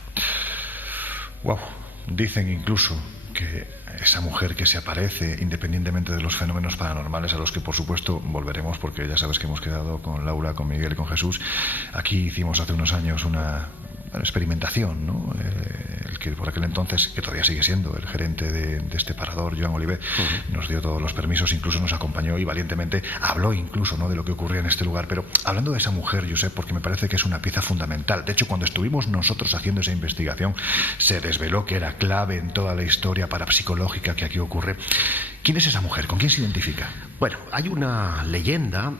Wow. Dicen incluso que esa mujer que se aparece, independientemente de los fenómenos paranormales, a los que por supuesto volveremos, porque ya sabes que hemos quedado con Laura, con Miguel y con Jesús. Aquí hicimos hace unos años una experimentación, ¿no? El que por aquel entonces, que todavía sigue siendo el gerente de este parador, Joan Oliver, nos dio todos los permisos, incluso nos acompañó y valientemente habló incluso, ¿no?, de lo que ocurría en este lugar. Pero hablando de esa mujer, Josep, porque me parece que es una pieza fundamental. De hecho, cuando estuvimos nosotros haciendo esa investigación, se desveló que era clave en toda la historia parapsicológica que aquí ocurre. ¿Quién es esa mujer? ¿Con quién se identifica? Bueno, hay una leyenda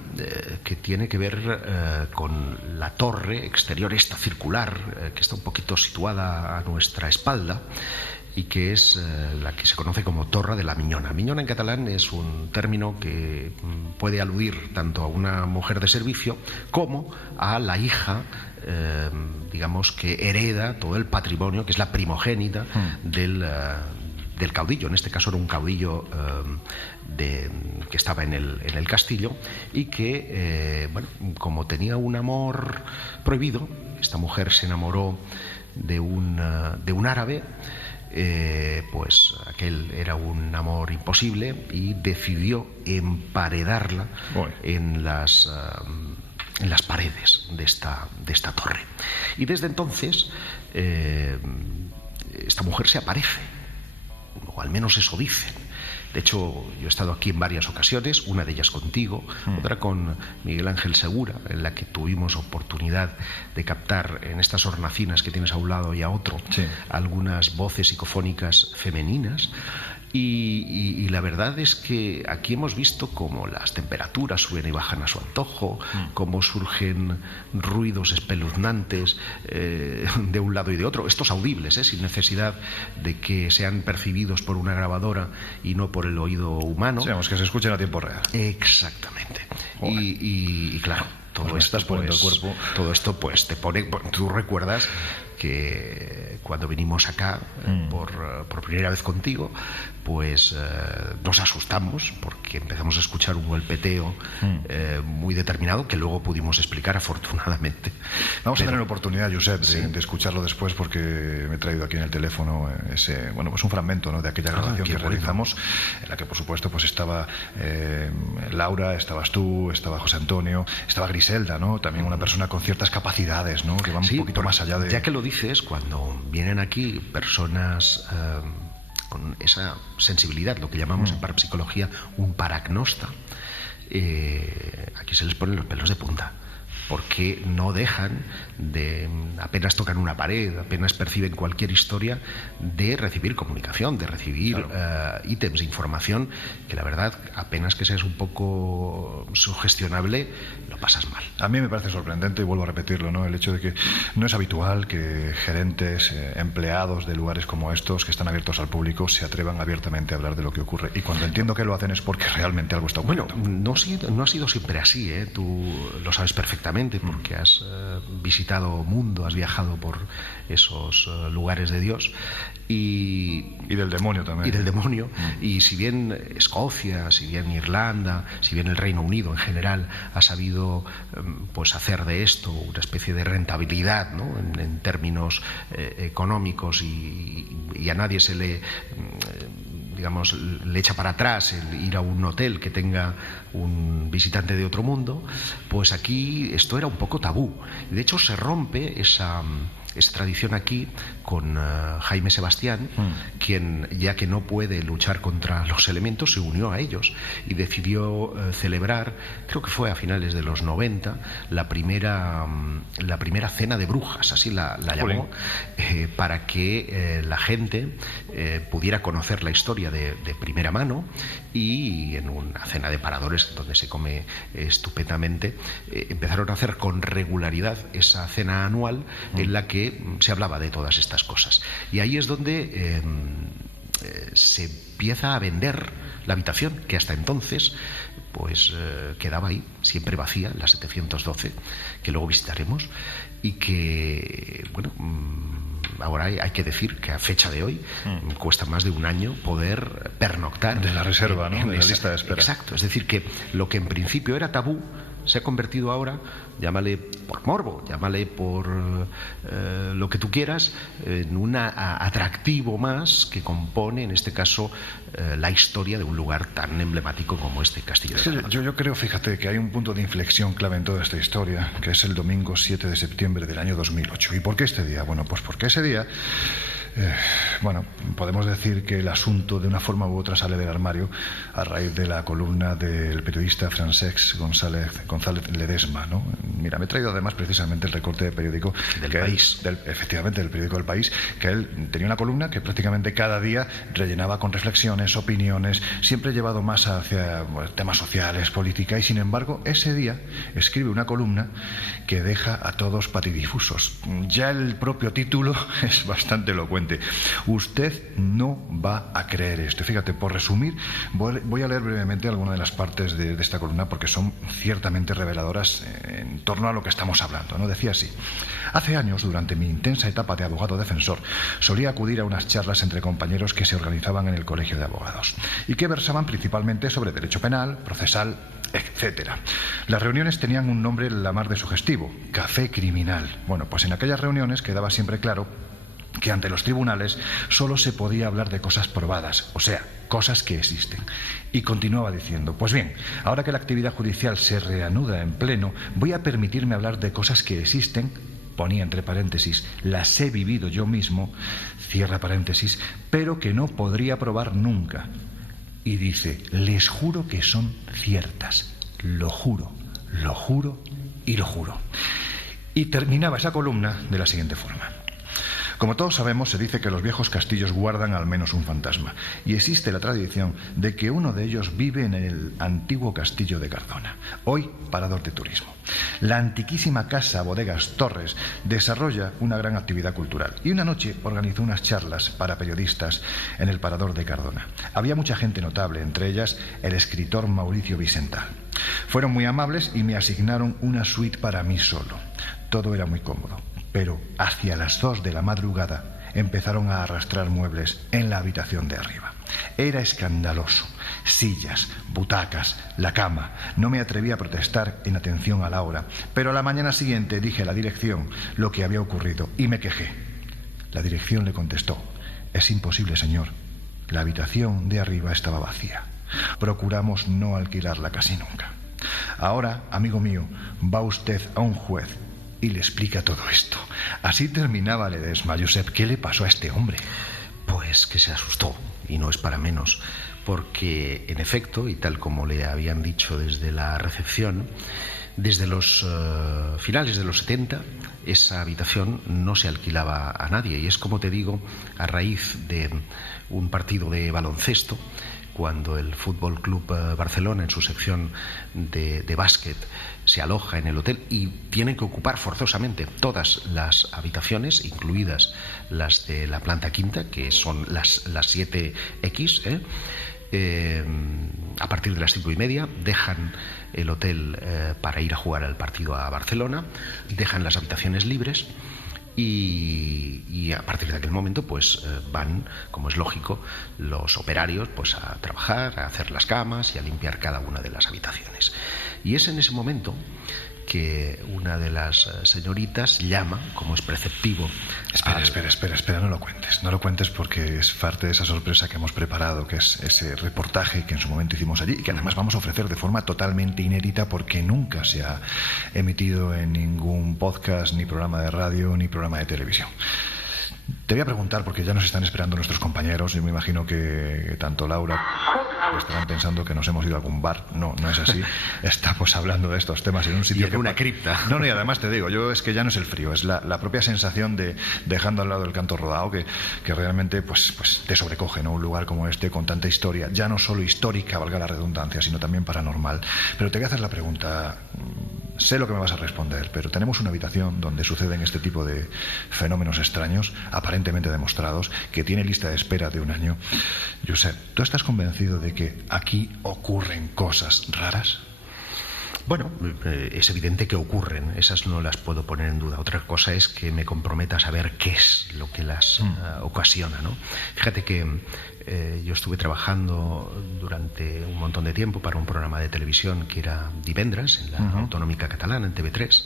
que tiene que ver con la torre exterior, esta circular, que está un poquito situada a nuestra espalda, y que es la que se conoce como Torre de la Miñona. Miñona en catalán es un término que puede aludir tanto a una mujer de servicio como a la hija, digamos, que hereda todo el patrimonio, que es la primogénita del caudillo. En este caso era un caudillo que estaba en el castillo, y que, bueno, como tenía un amor prohibido, esta mujer se enamoró de un árabe. Pues aquel era un amor imposible, y decidió emparedarla en las paredes de esta torre. Y desde entonces esta mujer se aparece, o al menos eso dicen. De hecho, yo he estado aquí en varias ocasiones, una de ellas contigo, otra con Miguel Ángel Segura, en la que tuvimos oportunidad de captar en estas hornacinas que tienes a un lado y a otro, algunas voces psicofónicas femeninas. Y la verdad es que aquí hemos visto cómo las temperaturas suben y bajan a su antojo, cómo surgen ruidos espeluznantes de un lado y de otro, estos audibles, sin necesidad de que sean percibidos por una grabadora y no por el oído humano. Digamos que se escuchen a tiempo real. Exactamente. Y claro, todo esto, estás poniendo el cuerpo. Todo esto pues te pone. Tú recuerdas que cuando vinimos acá por primera vez contigo, pues nos asustamos porque empezamos a escuchar un golpeteo muy determinado que luego pudimos explicar afortunadamente. Vamos a tener oportunidad, Josep, de escucharlo después, porque me he traído aquí en el teléfono un fragmento, ¿no?, de aquella grabación que realizamos, en la que por supuesto pues estaba Laura, estabas tú, estaba José Antonio, estaba Griselda, ¿no?, también una persona con ciertas capacidades, ¿no?, que van un poquito más allá de... Ya que lo dices, cuando vienen aquí personas con esa sensibilidad, lo que llamamos en parapsicología un paragnosta, aquí se les ponen los pelos de punta, porque no dejan de, apenas tocan una pared, apenas perciben cualquier historia, de recibir comunicación, de recibir ítems, información, que la verdad, apenas que seas un poco sugestionable, lo pasas mal. A mí me parece sorprendente, y vuelvo a repetirlo, ¿no?, el hecho de que no es habitual que gerentes, empleados de lugares como estos, que están abiertos al público, se atrevan abiertamente a hablar de lo que ocurre. Y cuando entiendo que lo hacen es porque realmente algo está ocurriendo. Bueno, no ha sido siempre así, tú lo sabes perfectamente, porque has visitado mundo, has viajado por esos lugares de Dios y del demonio también. Y del demonio. Y si bien Escocia, si bien Irlanda, si bien el Reino Unido en general ha sabido pues hacer de esto una especie de rentabilidad, ¿no?, en términos económicos, y a nadie se le digamos, le echa para atrás el ir a un hotel que tenga un visitante de otro mundo, pues aquí esto era un poco tabú. De hecho, se rompe esa tradición aquí con Jaime Sebastián, quien, ya que no puede luchar contra los elementos, se unió a ellos y decidió celebrar, creo que fue a finales de los 90, la primera cena de brujas, así la llamó, para que la gente pudiera conocer la historia de primera mano, y en una cena de paradores donde se come estupendamente, empezaron a hacer con regularidad esa cena anual en la que se hablaba de todas estas cosas. Y ahí es donde se empieza a vender la habitación, que hasta entonces pues quedaba ahí, siempre vacía, la 712, que luego visitaremos, y que, bueno, ahora hay que decir que a fecha de hoy cuesta más de un año poder pernoctar de la reserva, ¿no?, de la lista de espera. Exacto, es decir, que lo que en principio era tabú se ha convertido ahora, llámale por morbo, llámale por lo que tú quieras, en un atractivo más que compone, en este caso, la historia de un lugar tan emblemático como este Castillo de Salamanca. Yo creo, fíjate, que hay un punto de inflexión clave en toda esta historia, que es el domingo 7 de septiembre del año 2008. ¿Y por qué este día? Bueno, pues porque ese día... podemos decir que el asunto de una forma u otra sale del armario a raíz de la columna del periodista Francesc González Ledesma, ¿no? Mira, me he traído además precisamente el recorte de periódico del País. Efectivamente, del periódico El País, que él tenía una columna que prácticamente cada día rellenaba con reflexiones, opiniones, siempre llevado más hacia temas sociales, política, y sin embargo ese día escribe una columna que deja a todos patidifusos. Ya el propio título es bastante elocuente. Usted no va a creer esto. Fíjate, por resumir, voy a leer brevemente algunas de las partes de esta columna, porque son ciertamente reveladoras en torno a lo que estamos hablando, ¿no? Decía así: hace años, durante mi intensa etapa de abogado defensor, solía acudir a unas charlas entre compañeros que se organizaban en el Colegio de Abogados y que versaban principalmente sobre derecho penal, procesal, etcétera. Las reuniones tenían un nombre la mar de sugestivo: Café Criminal. Bueno, pues en aquellas reuniones quedaba siempre claro que ante los tribunales solo se podía hablar de cosas probadas, o sea, cosas que existen. Y continuaba diciendo: pues bien, ahora que la actividad judicial se reanuda en pleno, voy a permitirme hablar de cosas que existen, ponía entre paréntesis, las he vivido yo mismo, cierra paréntesis, pero que no podría probar nunca. Y dice: les juro que son ciertas, lo juro y lo juro. Y terminaba esa columna de la siguiente forma: Como todos sabemos, se dice que los viejos castillos guardan al menos un fantasma, y existe la tradición de que uno de ellos vive en el antiguo castillo de Cardona, hoy parador de turismo. La antiquísima casa Bodegas Torres desarrolla una gran actividad cultural y una noche organizó unas charlas para periodistas en el parador de Cardona. Había mucha gente notable, entre ellas el escritor Mauricio Vicental. Fueron muy amables y me asignaron una suite para mí solo. Todo era muy cómodo, pero hacia las 2 de la madrugada empezaron a arrastrar muebles en la habitación de arriba. Era escandaloso. Sillas, butacas, la cama. No me atreví a protestar en atención a la hora, pero a la mañana siguiente dije a la dirección lo que había ocurrido y me quejé. La dirección le contestó: es imposible, señor. La habitación de arriba estaba vacía. Procuramos no alquilarla casi nunca. Ahora, amigo mío, va usted a un juez y le explica todo esto. Así terminaba Ledesma. Josep, ¿qué le pasó a este hombre? Pues que se asustó, y no es para menos, porque en efecto, y tal como le habían dicho desde la recepción, desde los finales de los 70 esa habitación no se alquilaba a nadie, y es, como te digo, a raíz de un partido de baloncesto, cuando el Fútbol Club Barcelona, en su sección de básquet, se aloja en el hotel y tienen que ocupar forzosamente todas las habitaciones, incluidas las de la planta quinta, que son las 7X, a partir de las 5:30 dejan el hotel para ir a jugar al partido a Barcelona, dejan las habitaciones libres. Y a partir de aquel momento pues van, como es lógico, los operarios pues a trabajar, a hacer las camas y a limpiar cada una de las habitaciones. Y es en ese momento que una de las señoritas llama, como es preceptivo. Espera, no lo cuentes porque es parte de esa sorpresa que hemos preparado, que es ese reportaje que en su momento hicimos allí y que además vamos a ofrecer de forma totalmente inédita porque nunca se ha emitido en ningún podcast, ni programa de radio, ni programa de televisión. Te voy a preguntar, porque ya nos están esperando nuestros compañeros, y me imagino que tanto Laura estarán pensando que nos hemos ido a algún bar. No es así. Estamos hablando de estos temas en un sitio... Y en una cripta. No, y además te digo, es que ya no es el frío, es la propia sensación de, dejando al lado el canto rodado, que realmente pues te sobrecoge, ¿no? Un lugar como este, con tanta historia, ya no solo histórica, valga la redundancia, sino también paranormal. Pero te voy a hacer la pregunta... Sé lo que me vas a responder, pero tenemos una habitación donde suceden este tipo de fenómenos extraños, aparentemente demostrados, que tiene lista de espera de 1 año. Josep, ¿tú estás convencido de que aquí ocurren cosas raras? Bueno, es evidente que ocurren, esas no las puedo poner en duda. Otra cosa es que me comprometa a saber qué es lo que las ocasiona, ¿no? Fíjate que yo estuve trabajando durante un montón de tiempo para un programa de televisión que era Divendres, en la Autonómica Catalana, en TV3,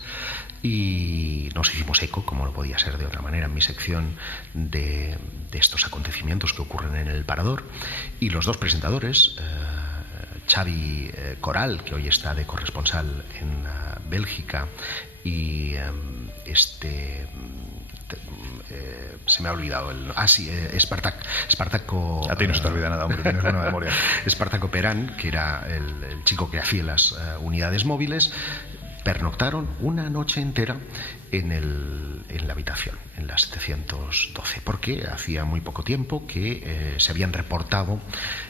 y nos hicimos eco, como no podía ser de otra manera, en mi sección de estos acontecimientos que ocurren en el Parador, y los dos presentadores... Xavi Coral, que hoy está de corresponsal en Bélgica, y se me ha olvidado Espartaco. A ti no se te olvida nada, hombre, tienes buena memoria. Espartaco Perán, que era el chico que hacía las unidades móviles, pernoctaron una noche entera en la habitación, en la 712, porque hacía muy poco tiempo que se habían reportado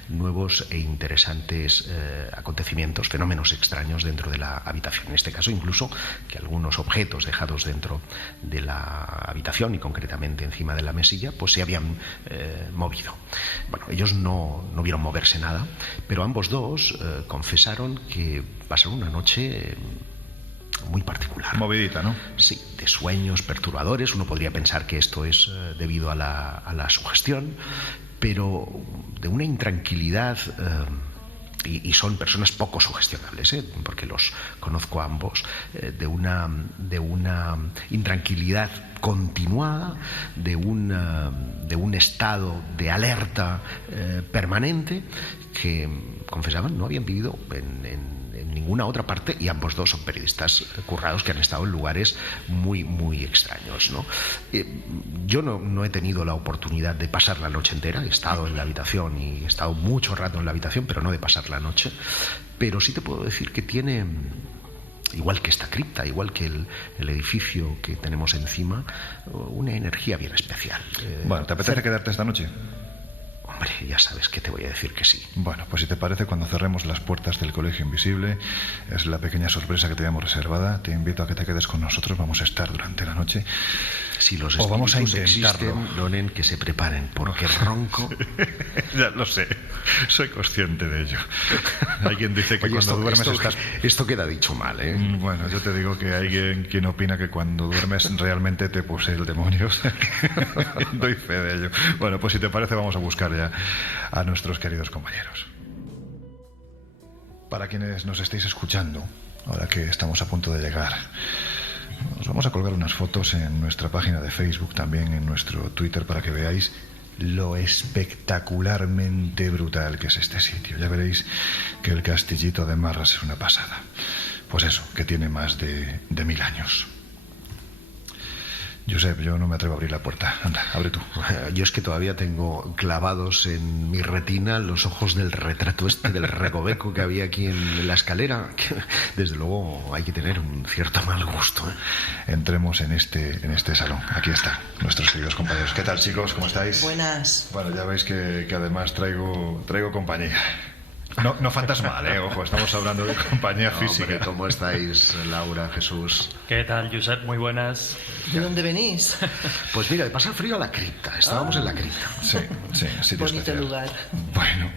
nuevos e interesantes acontecimientos, fenómenos extraños dentro de la habitación. En este caso, incluso, que algunos objetos dejados dentro de la habitación, y concretamente encima de la mesilla, pues se habían movido. Bueno, ellos no vieron moverse nada, pero ambos dos confesaron que pasaron una noche muy particular. Movidita, ¿no? Sí, de sueños perturbadores. Uno podría pensar que esto es debido a la sugestión, pero de una intranquilidad, y son personas poco sugestionables, porque los conozco a ambos, de una intranquilidad continuada, de un estado de alerta permanente que, confesaban, no habían vivido en ninguna otra parte, y ambos dos son periodistas currados que han estado en lugares muy, muy extraños, ¿no? Yo no he tenido la oportunidad de pasar la noche entera, he estado en la habitación y he estado mucho rato en la habitación, pero no de pasar la noche, pero sí te puedo decir que tiene igual que esta cripta, igual que el edificio que tenemos encima, una energía bien especial. Bueno, ¿te apetece quedarte esta noche? Hombre, ya sabes que te voy a decir que sí. Bueno, pues si te parece, cuando cerremos las puertas del Colegio Invisible, es la pequeña sorpresa que teníamos reservada. Te invito a que te quedes con nosotros. Vamos a estar durante la noche. Si los o vamos a espíritus intentarlo. Existen, Lonen, que se preparen, porque ronco. Ya lo sé, soy consciente de ello. Hay quien dice que Oye, cuando duermes estás... Esto queda dicho mal, ¿eh? Bueno, yo te digo que hay quien opina que cuando duermes realmente te posee el demonio. Doy fe de ello. Bueno, pues si te parece, vamos a buscar ya a nuestros queridos compañeros. Para quienes nos estéis escuchando, ahora que estamos a punto de llegar, os vamos a colgar unas fotos en nuestra página de Facebook, también en nuestro Twitter, para que veáis lo espectacularmente brutal que es este sitio. Ya veréis que el Castillito de Marras es una pasada. Pues eso, que tiene más de 1000 años. Josep, yo no me atrevo a abrir la puerta. Anda, abre tú. Yo es que todavía tengo clavados en mi retina los ojos del retrato del Recoveco que había aquí en la escalera. Desde luego hay que tener un cierto mal gusto, ¿eh? Entremos en este salón. Aquí están nuestros queridos compañeros. ¿Qué tal, chicos? ¿Cómo estáis? Buenas. Bueno, ya veis que además traigo compañía. No fantasmal, ojo, estamos hablando de compañía física. Hombre, ¿cómo estáis, Laura, Jesús? ¿Qué tal, Josep? Muy buenas. ¿De dónde venís? Pues mira, de pasar frío a la cripta. Estábamos en la cripta. Sí, sitio Bonito especial. lugar. Bueno.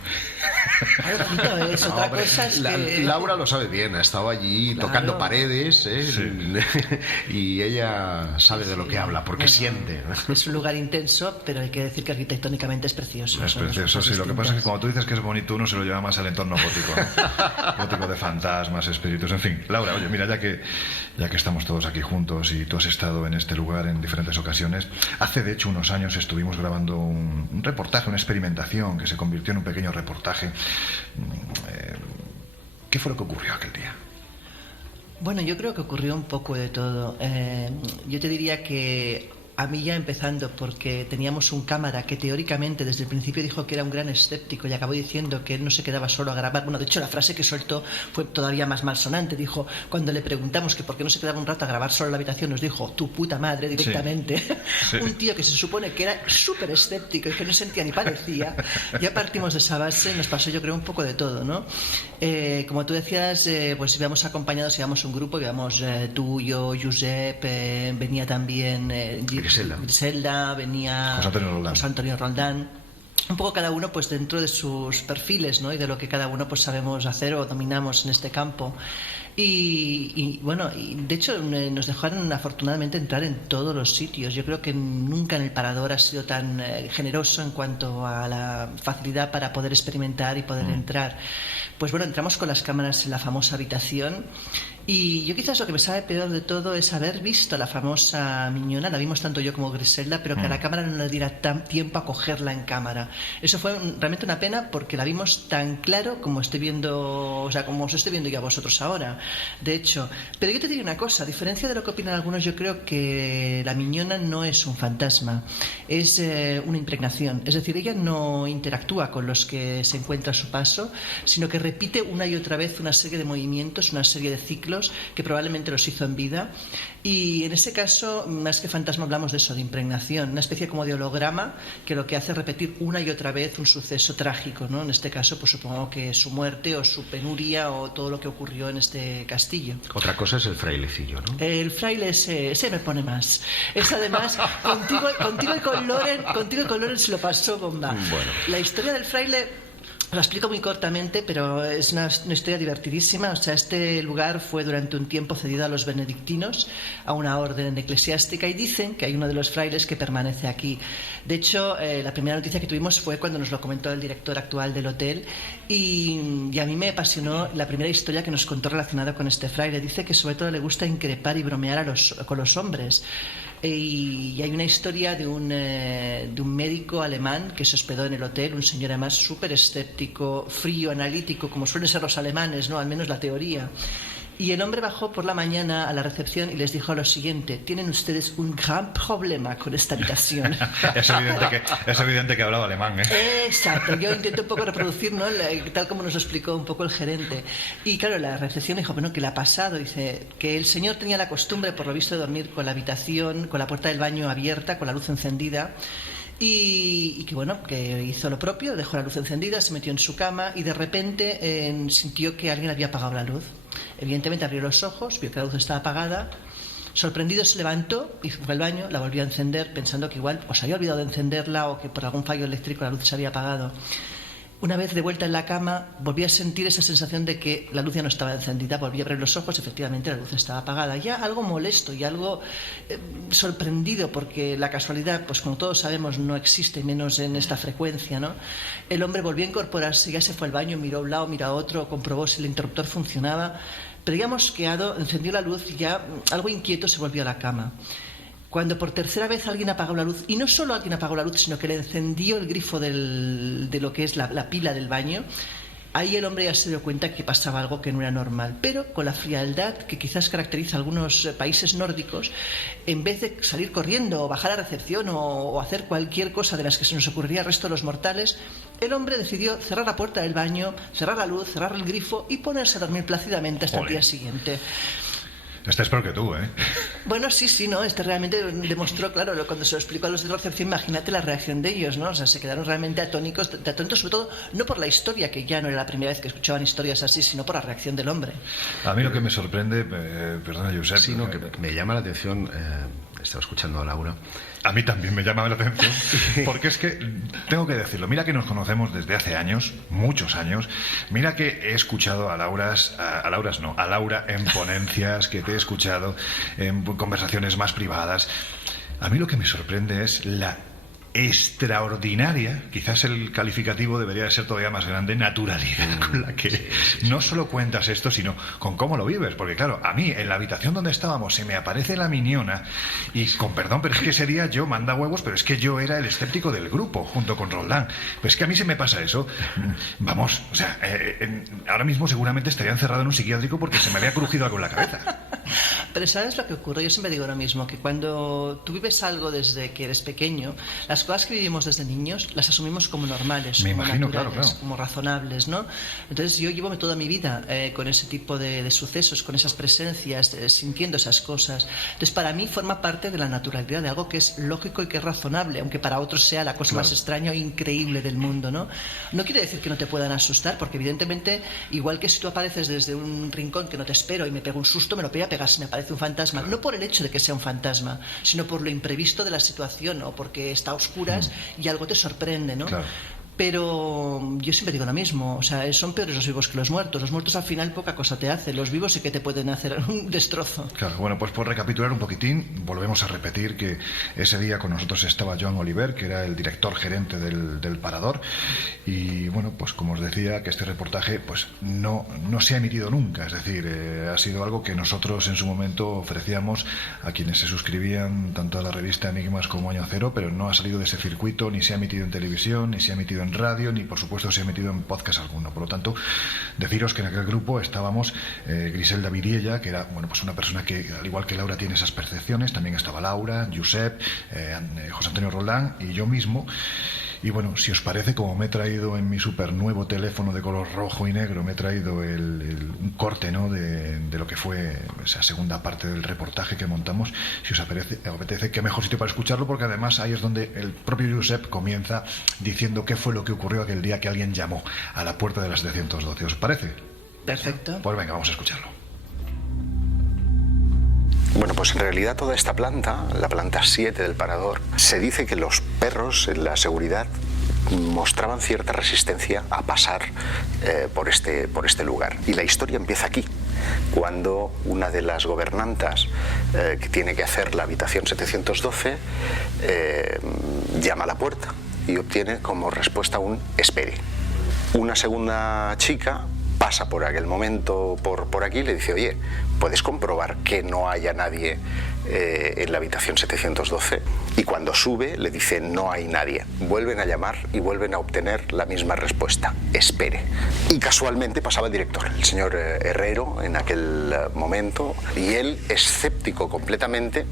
Bonito es. Otra Hombre, cosa es que... Laura lo sabe bien, ha estado allí Claro. tocando paredes, Sí. y ella sabe de lo que habla, porque Bueno, siente. Es un lugar intenso, pero hay que decir que arquitectónicamente es precioso. Es Son dos precioso, cosas sí. Lo que pasa es que distintas. cuando tú dices que es bonito, uno se lo lleva más al entorno gótico, ¿no? Gótico de fantasmas, espíritus, en fin. Laura, oye, mira, ya que estamos todos aquí juntos y tú has estado en este lugar en diferentes ocasiones, hace de hecho unos años estuvimos grabando un reportaje, una experimentación que se convirtió en un pequeño reportaje. ¿Qué fue lo que ocurrió aquel día? Bueno, yo creo que ocurrió un poco de todo. Yo te diría que a mí ya empezando, porque teníamos un cámara que teóricamente desde el principio dijo que era un gran escéptico y acabó diciendo que él no se quedaba solo a grabar. Bueno, de hecho la frase que soltó fue todavía más malsonante. Dijo, cuando le preguntamos que por qué no se quedaba un rato a grabar solo en la habitación, nos dijo, tu puta madre, directamente. Sí. Un tío que se supone que era súper escéptico y que no sentía ni parecía. Ya partimos de esa base, nos pasó yo creo un poco de todo, ¿no? Como tú decías, pues íbamos acompañados, íbamos un grupo, íbamos tú, yo, Josep, venía también... Griselda, venía José Antonio Roldán. Un poco cada uno pues dentro de sus perfiles, ¿no? Y de lo que cada uno pues sabemos hacer o dominamos en este campo. Y bueno, y de hecho nos dejaron afortunadamente entrar en todos los sitios. Yo creo que nunca en el Parador ha sido tan generoso en cuanto a la facilidad para poder experimentar y poder entrar. Pues bueno, entramos con las cámaras en la famosa habitación. Y yo quizás lo que me sabe peor de todo es haber visto la famosa Miñona, la vimos tanto yo como Griselda, pero que a la cámara no le diera tiempo a cogerla en cámara. Eso fue realmente una pena porque la vimos tan claro como estoy viendo, o sea, como os estoy viendo yo a vosotros ahora. De hecho, pero yo te digo una cosa, a diferencia de lo que opinan algunos, yo creo que la Miñona no es un fantasma, es una impregnación. Es decir, ella no interactúa con los que se encuentra a su paso, sino que repite una y otra vez una serie de movimientos, una serie de ciclos que probablemente los hizo en vida, y en ese caso más que fantasma hablamos de eso, de impregnación, una especie como de holograma que lo que hace es repetir una y otra vez un suceso trágico, ¿no? En este caso pues supongo que su muerte o su penuria o todo lo que ocurrió en este castillo. Otra cosa es el frailecillo, ¿no? El fraile ese me pone más. Es además contigo y con Loren se lo pasó bomba. Bueno. La historia del fraile lo explico muy cortamente, pero es una historia divertidísima. O sea, este lugar fue durante un tiempo cedido a los benedictinos, a una orden eclesiástica, y dicen que hay uno de los frailes que permanece aquí. De hecho, la primera noticia que tuvimos fue cuando nos lo comentó el director actual del hotel, y a mí me apasionó la primera historia que nos contó relacionada con este fraile. Dice que sobre todo le gusta increpar y bromear con los hombres. Y hay una historia de un médico alemán que se hospedó en el hotel, un señor además súper escéptico, frío, analítico, como suelen ser los alemanes, ¿no? Al menos la teoría. Y el hombre bajó por la mañana a la recepción y les dijo lo siguiente: tienen ustedes un gran problema con esta habitación. Es evidente que hablaba alemán, ¿eh? Exacto, yo intento un poco reproducir, ¿no?, tal como nos lo explicó un poco el gerente. Y claro, la recepción dijo, bueno, ¿qué le ha pasado? Dice que el señor tenía la costumbre, por lo visto, de dormir con la habitación, con la puerta del baño abierta, con la luz encendida. Y que bueno, que hizo lo propio, dejó la luz encendida, se metió en su cama y de repente sintió que alguien había apagado la luz. Evidentemente abrió los ojos, vio que la luz estaba apagada. Sorprendido se levantó y fue al baño, la volvió a encender pensando que igual se había olvidado de encenderla o que por algún fallo eléctrico la luz se había apagado. Una vez de vuelta en la cama, volví a sentir esa sensación de que la luz ya no estaba encendida. Volví a abrir los ojos, efectivamente la luz estaba apagada. Ya algo molesto y algo sorprendido, porque la casualidad, pues como todos sabemos, no existe, menos en esta frecuencia, ¿no? El hombre volvió a incorporarse, ya se fue al baño, miró a un lado, miró a otro, comprobó si el interruptor funcionaba. Pero ya mosqueado, encendió la luz y ya algo inquieto se volvió a la cama. Cuando por tercera vez alguien apagó la luz, y no solo alguien apagó la luz, sino que le encendió el grifo de lo que es la pila del baño, ahí el hombre ya se dio cuenta que pasaba algo que no era normal. Pero con la frialdad que quizás caracteriza a algunos países nórdicos, en vez de salir corriendo o bajar a la recepción o hacer cualquier cosa de las que se nos ocurriría al resto de los mortales, el hombre decidió cerrar la puerta del baño, cerrar la luz, cerrar el grifo y ponerse a dormir plácidamente hasta el día siguiente. Este es peor que tú, ¿eh? Bueno, sí, ¿no? Este realmente demostró, claro, cuando se lo explicó a los de la recepción, imagínate la reacción de ellos, ¿no? O sea, se quedaron realmente atónitos, sobre todo, no por la historia, que ya no era la primera vez que escuchaban historias así, sino por la reacción del hombre. A mí lo que me sorprende, perdona, Josep... Sí, no, que me llama la atención, estaba escuchando a Laura... A mí también me llama la atención, porque es que, tengo que decirlo, mira que nos conocemos desde hace años, muchos años, mira que he escuchado a Laura en ponencias, que te he escuchado en conversaciones más privadas. A mí lo que me sorprende es la extraordinaria, quizás el calificativo debería de ser todavía más grande, naturalidad con la que no solo cuentas esto, sino con cómo lo vives, porque claro, a mí en la habitación donde estábamos se me aparece la Miniona y con perdón, pero es que sería yo manda huevos, pero es que yo era el escéptico del grupo junto con Roldán, pero es que a mí se me pasa eso, vamos, o sea, ahora mismo seguramente estaría encerrado en un psiquiátrico porque se me había crujido algo en la cabeza. Pero ¿sabes lo que ocurre? Yo siempre digo lo mismo, que cuando tú vives algo desde que eres pequeño, las cosas que vivimos desde niños las asumimos como normales, me como imagino, naturales, claro. como razonables, ¿no? Entonces yo llevo toda mi vida con ese tipo de sucesos, con esas presencias, sintiendo esas cosas. Entonces para mí forma parte de la naturalidad, de algo que es lógico y que es razonable, aunque para otros sea la cosa más extraña o increíble del mundo, ¿no? No quiere decir que no te puedan asustar, porque evidentemente, igual que si tú apareces desde un rincón que no te espero y me pego un susto, me lo voy a pegar si me aparece un fantasma, no por el hecho de que sea un fantasma, sino por lo imprevisto de la situación o porque está a oscuras y algo te sorprende, ¿no? Claro. Pero yo siempre digo lo mismo, o sea, son peores los vivos que los muertos. Los muertos al final poca cosa te hacen, los vivos sí que te pueden hacer un destrozo. Claro, bueno, pues por recapitular un poquitín, volvemos a repetir que ese día con nosotros estaba Joan Oliver, que era el director gerente del Parador, y bueno, pues como os decía, que este reportaje pues no se ha emitido nunca, es decir, ha sido algo que nosotros en su momento ofrecíamos a quienes se suscribían tanto a la revista Enigmas como Año Cero, pero no ha salido de ese circuito, ni se ha emitido en televisión, ni se ha emitido en radio, ni por supuesto se ha metido en podcast alguno. Por lo tanto, deciros que en aquel grupo estábamos Griselda Viriella, que era bueno, pues una persona que al igual que Laura tiene esas percepciones, también estaba Laura, Josep, José Antonio Roldán y yo mismo. Y bueno, si os parece, como me he traído en mi súper nuevo teléfono de color rojo y negro, me he traído un corte, ¿no?, de lo que fue esa segunda parte del reportaje que montamos. Si os apetece, qué mejor sitio para escucharlo, porque además ahí es donde el propio Josep comienza diciendo qué fue lo que ocurrió aquel día que alguien llamó a la puerta de la 712. ¿Os parece? Perfecto. Pues venga, vamos a escucharlo. Bueno, pues en realidad toda esta planta, la planta 7 del Parador, se dice que los perros en la seguridad mostraban cierta resistencia a pasar por este lugar. Y la historia empieza aquí, cuando una de las gobernantas que tiene que hacer la habitación 712 llama a la puerta y obtiene como respuesta un espere. Una segunda chica pasa por aquel momento por aquí y le dice: oye, ¿puedes comprobar que no haya nadie en la habitación 712? Y cuando sube le dice: no hay nadie. Vuelven a llamar y vuelven a obtener la misma respuesta: espere. Y casualmente pasaba el director, el señor Herrero, en aquel momento, y él, escéptico completamente,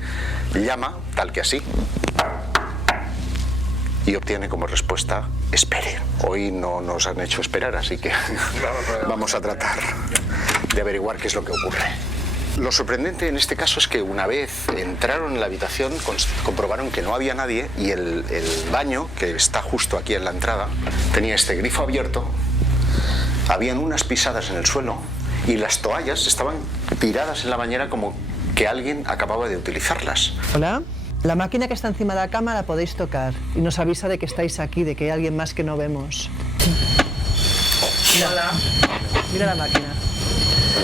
llama tal que así y obtiene como respuesta: espere. Hoy no nos han hecho esperar, así que vamos a tratar de averiguar qué es lo que ocurre. Lo sorprendente en este caso es que una vez entraron en la habitación comprobaron que no había nadie, y el baño, que está justo aquí en la entrada, tenía este grifo abierto, habían unas pisadas en el suelo y las toallas estaban tiradas en la bañera como que alguien acababa de utilizarlas. Hola. La máquina que está encima de la cama la podéis tocar y nos avisa de que estáis aquí, de que hay alguien más que no vemos. Hola. Mira la máquina.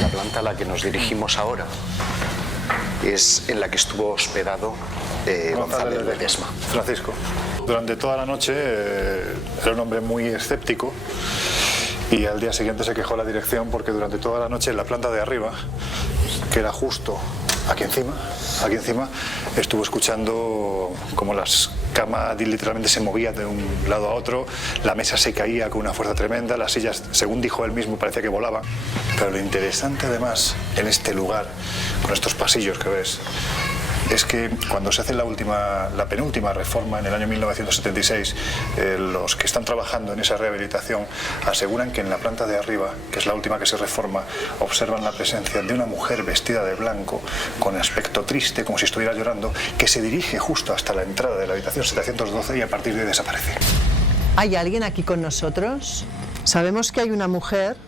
La planta a la que nos dirigimos ahora es en la que estuvo hospedado González Ledesma. Francisco, durante toda la noche era un hombre muy escéptico, y al día siguiente se quejó a la dirección porque durante toda la noche en la planta de arriba, que era justo aquí encima, estuvo escuchando como las camas literalmente se movían de un lado a otro, la mesa se caía con una fuerza tremenda, las sillas, según dijo él mismo, parecía que volaban. Pero lo interesante además en este lugar, con estos pasillos que ves, es que cuando se hace la penúltima reforma en el año 1976, los que están trabajando en esa rehabilitación aseguran que en la planta de arriba, que es la última que se reforma, observan la presencia de una mujer vestida de blanco, con aspecto triste, como si estuviera llorando, que se dirige justo hasta la entrada de la habitación 712 y a partir de ahí desaparece. ¿Hay alguien aquí con nosotros? Sabemos que hay una mujer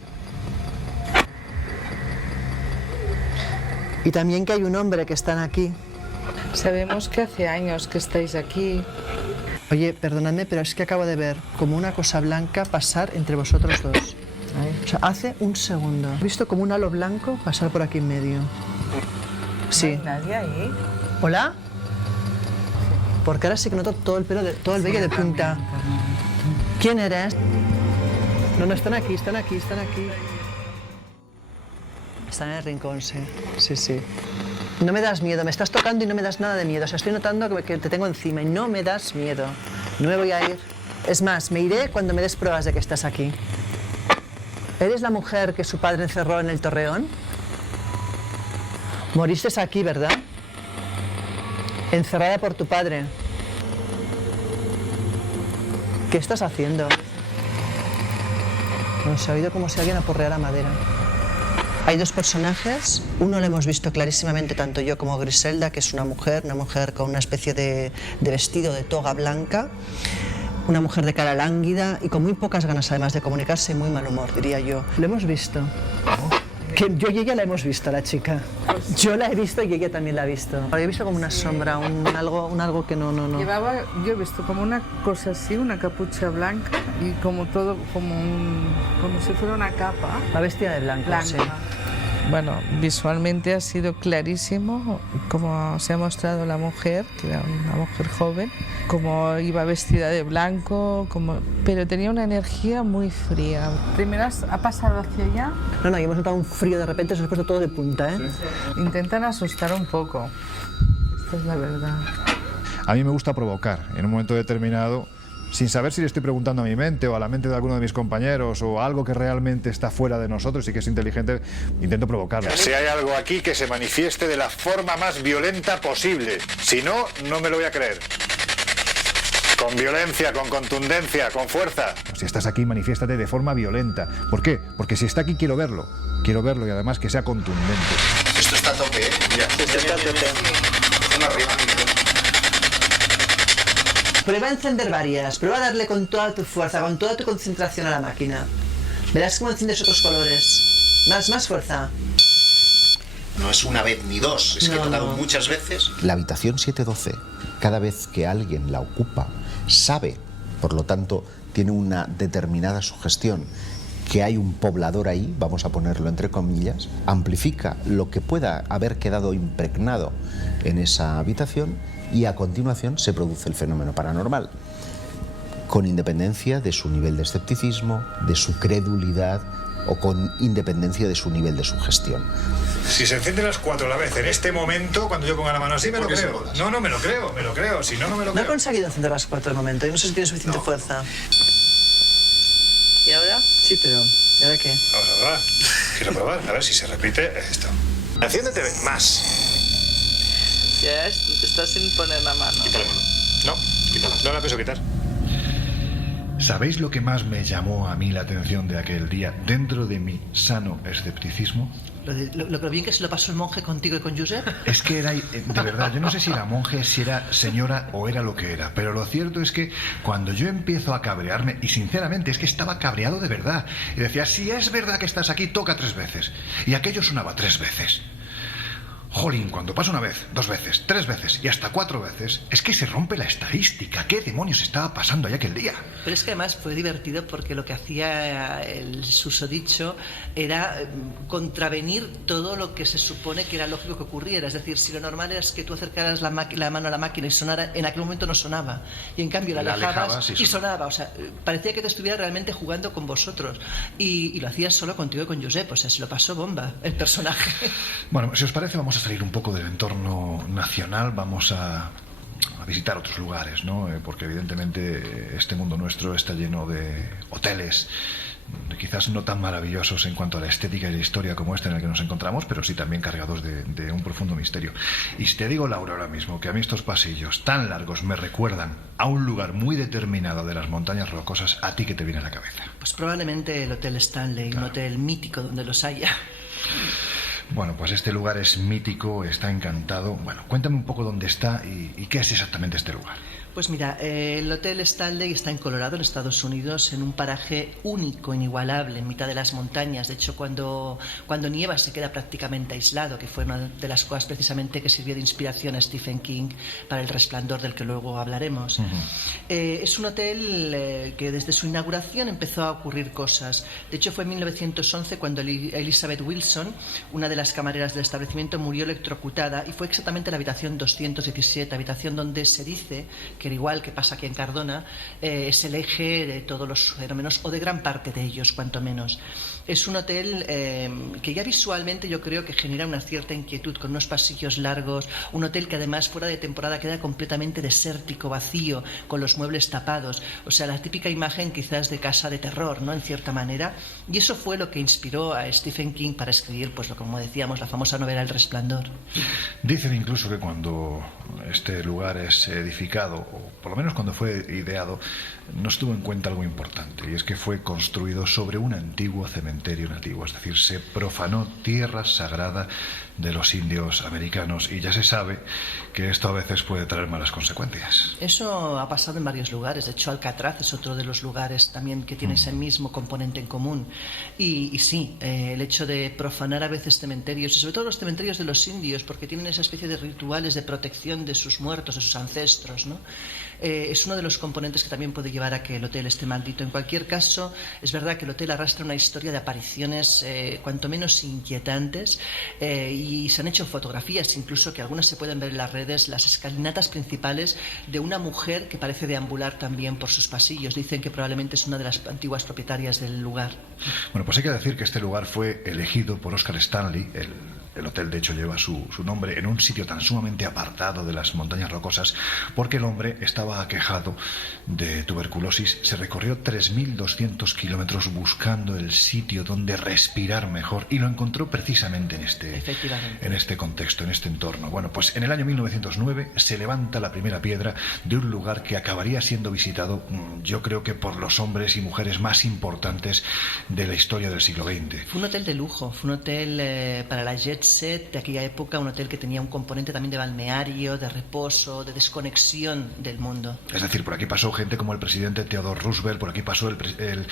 y también que hay un hombre que están aquí. Sabemos que hace años que estáis aquí. Oye, perdonadme, pero es que acabo de ver como una cosa blanca pasar entre vosotros dos. O sea, hace un segundo. He visto como un halo blanco pasar por aquí en medio. Sí. ¿No hay nadie ahí? ¿Hola? Porque ahora sí que noto todo el pelo, todo el vello de punta. ¿Quién eres? No, están aquí. Están en el rincón, sí. Sí. No me das miedo, me estás tocando y no me das nada de miedo. O sea, estoy notando que te tengo encima y no me das miedo. No me voy a ir. Es más, me iré cuando me des pruebas de que estás aquí. ¿Eres la mujer que su padre encerró en el Torreón? Moriste aquí, ¿verdad? Encerrada por tu padre. ¿Qué estás haciendo? Bueno, se ha oído como si alguien aporreara madera. Hay dos personajes, uno lo hemos visto clarísimamente tanto yo como Griselda, que es una mujer con una especie de vestido de toga blanca, una mujer de cara lánguida y con muy pocas ganas además de comunicarse y muy mal humor, diría yo. Lo hemos visto. Que yo y ella la hemos visto, la chica. Yo la he visto y ella también la ha visto. Yo he visto como una sombra, un algo que no. Yo he visto como una cosa así, una capucha blanca y como todo, como si fuera una capa. La vestida de blanco, sí. Bueno, visualmente ha sido clarísimo cómo se ha mostrado la mujer, que era una mujer joven, cómo iba vestida de blanco, pero tenía una energía muy fría. ¿Primero ha pasado hacia allá? No, y hemos notado un frío de repente, se nos ha puesto todo de punta, ¿eh? Sí. Intentan asustar un poco, esta es la verdad. A mí me gusta provocar en un momento determinado, sin saber si le estoy preguntando a mi mente o a la mente de alguno de mis compañeros o algo que realmente está fuera de nosotros y que es inteligente, intento provocarlo. Si hay algo aquí, que se manifieste de la forma más violenta posible. Si no, no me lo voy a creer. Con violencia, con contundencia, con fuerza. Si estás aquí, manifiéstate de forma violenta. ¿Por qué? Porque si está aquí, quiero verlo y además que sea contundente. Esto está a tope, ¿eh? Ya. Esto está a tope. Una arriba. Prueba a encender varias, prueba a darle con toda tu fuerza, con toda tu concentración a la máquina. Verás cómo enciendes otros colores. Más fuerza. No es una vez ni dos, es que he tocado muchas veces. La habitación 712, cada vez que alguien la ocupa, sabe, por lo tanto, tiene una determinada sugestión, que hay un poblador ahí, vamos a ponerlo entre comillas, amplifica lo que pueda haber quedado impregnado en esa habitación y a continuación se produce el fenómeno paranormal, con independencia de su nivel de escepticismo, de su credulidad o con independencia de su nivel de sugestión. Si se encienden las 4 a la vez en este momento, cuando yo ponga la mano así, me lo creo. No, me lo creo. Si no, no me lo creo. No he conseguido encender las 4 de momento. Yo no sé si tiene suficiente fuerza. ¿Y ahora? Sí, pero ¿y ahora qué? Vamos a probar. Quiero probar. A ver si se repite esto. Enciéndete más. Ya estás sin poner la mano. Quita la mano. No, quítala. No la pienso quitar. ¿Sabéis lo que más me llamó a mí la atención de aquel día dentro de mi sano escepticismo? Lo bien que se lo pasó el monje contigo y con Josep. Es que era, de verdad, yo no sé si era monje, si era señora o era lo que era, pero lo cierto es que cuando yo empiezo a cabrearme, y sinceramente es que estaba cabreado de verdad, y decía, si es verdad que estás aquí, toca 3 veces. Y aquello sonaba 3 veces. Jolín, cuando pasa 1 vez, 2 veces, 3 veces y hasta 4 veces, es que se rompe la estadística. ¿Qué demonios estaba pasando allá aquel día? Pero es que además fue divertido porque lo que hacía el susodicho era contravenir todo lo que se supone que era lógico que ocurriera. Es decir, si lo normal es que tú acercaras la mano a la máquina y sonara, en aquel momento no sonaba. Y en cambio la alejabas y sonaba. O sea, parecía que te estuviera realmente jugando con vosotros. Y lo hacías solo contigo y con Josep. O sea, se lo pasó bomba el personaje. Bueno, si os parece, vamos a salir un poco del entorno nacional, vamos a visitar otros lugares, ¿no? Porque evidentemente este mundo nuestro está lleno de hoteles, quizás no tan maravillosos en cuanto a la estética y la historia como este en el que nos encontramos, pero sí también cargados de un profundo misterio. Y si te digo, Laura, ahora mismo que a mí estos pasillos tan largos me recuerdan a un lugar muy determinado de las montañas rocosas, ¿a ti qué te viene a la cabeza? Pues probablemente el Hotel Stanley, claro. Un hotel mítico donde los haya. Bueno, pues este lugar es mítico, está encantado. Bueno, cuéntame un poco dónde está y qué es exactamente este lugar. Pues mira, el Hotel Stanley está en Colorado, en Estados Unidos, en un paraje único, inigualable, en mitad de las montañas. De hecho, cuando nieva se queda prácticamente aislado, que fue una de las cosas precisamente que sirvió de inspiración a Stephen King para El Resplandor, del que luego hablaremos. Es un hotel que desde su inauguración empezó a ocurrir cosas. De hecho, fue en 1911 cuando Elizabeth Wilson, una de las camareras del establecimiento, murió electrocutada, y fue exactamente la habitación 217, habitación donde se dice que, al igual que pasa aquí en Cardona, es el eje de todos los fenómenos, o de gran parte de ellos, cuanto menos. Es un hotel que ya visualmente yo creo que genera una cierta inquietud, con unos pasillos largos, un hotel que además fuera de temporada queda completamente desértico, vacío, con los muebles tapados, o sea, la típica imagen quizás de casa de terror, ¿no?, en cierta manera, y eso fue lo que inspiró a Stephen King para escribir, pues como decíamos, la famosa novela El Resplandor. Dicen incluso que cuando este lugar es edificado, o por lo menos cuando fue ideado, no se tuvo en cuenta algo importante, y es que fue construido sobre un antiguo cementerio nativo, es decir, se profanó tierra sagrada de los indios americanos, y ya se sabe que esto a veces puede traer malas consecuencias. Eso ha pasado en varios lugares. De hecho, Alcatraz es otro de los lugares también que tiene ese mismo componente en común. Y sí, el hecho de profanar a veces cementerios, y sobre todo los cementerios de los indios, porque tienen esa especie de rituales de protección de sus muertos, de sus ancestros, ¿no?, es uno de los componentes que también puede llevar a que el hotel esté maldito. En cualquier caso, es verdad que el hotel arrastra una historia de apariciones cuanto menos inquietantes, y se han hecho fotografías, incluso que algunas se pueden ver en las redes, las escalinatas principales de una mujer que parece deambular también por sus pasillos. Dicen que probablemente es una de las antiguas propietarias del lugar. Bueno, pues hay que decir que este lugar fue elegido por Oscar Stanley, el hotel de hecho lleva su nombre, en un sitio tan sumamente apartado de las montañas rocosas, porque el hombre estaba aquejado de tuberculosis. Se recorrió 3.200 kilómetros buscando el sitio donde respirar mejor, y lo encontró precisamente en este contexto, en este entorno. Bueno, pues en el año 1909 se levanta la primera piedra de un lugar que acabaría siendo visitado, yo creo que por los hombres y mujeres más importantes de la historia del siglo XX. Fue un hotel de lujo, fue un hotel para la jet set de aquella época, un hotel que tenía un componente también de balneario, de reposo, de desconexión del mundo. Es decir, por aquí pasó gente como el presidente Theodore Roosevelt, por aquí pasó el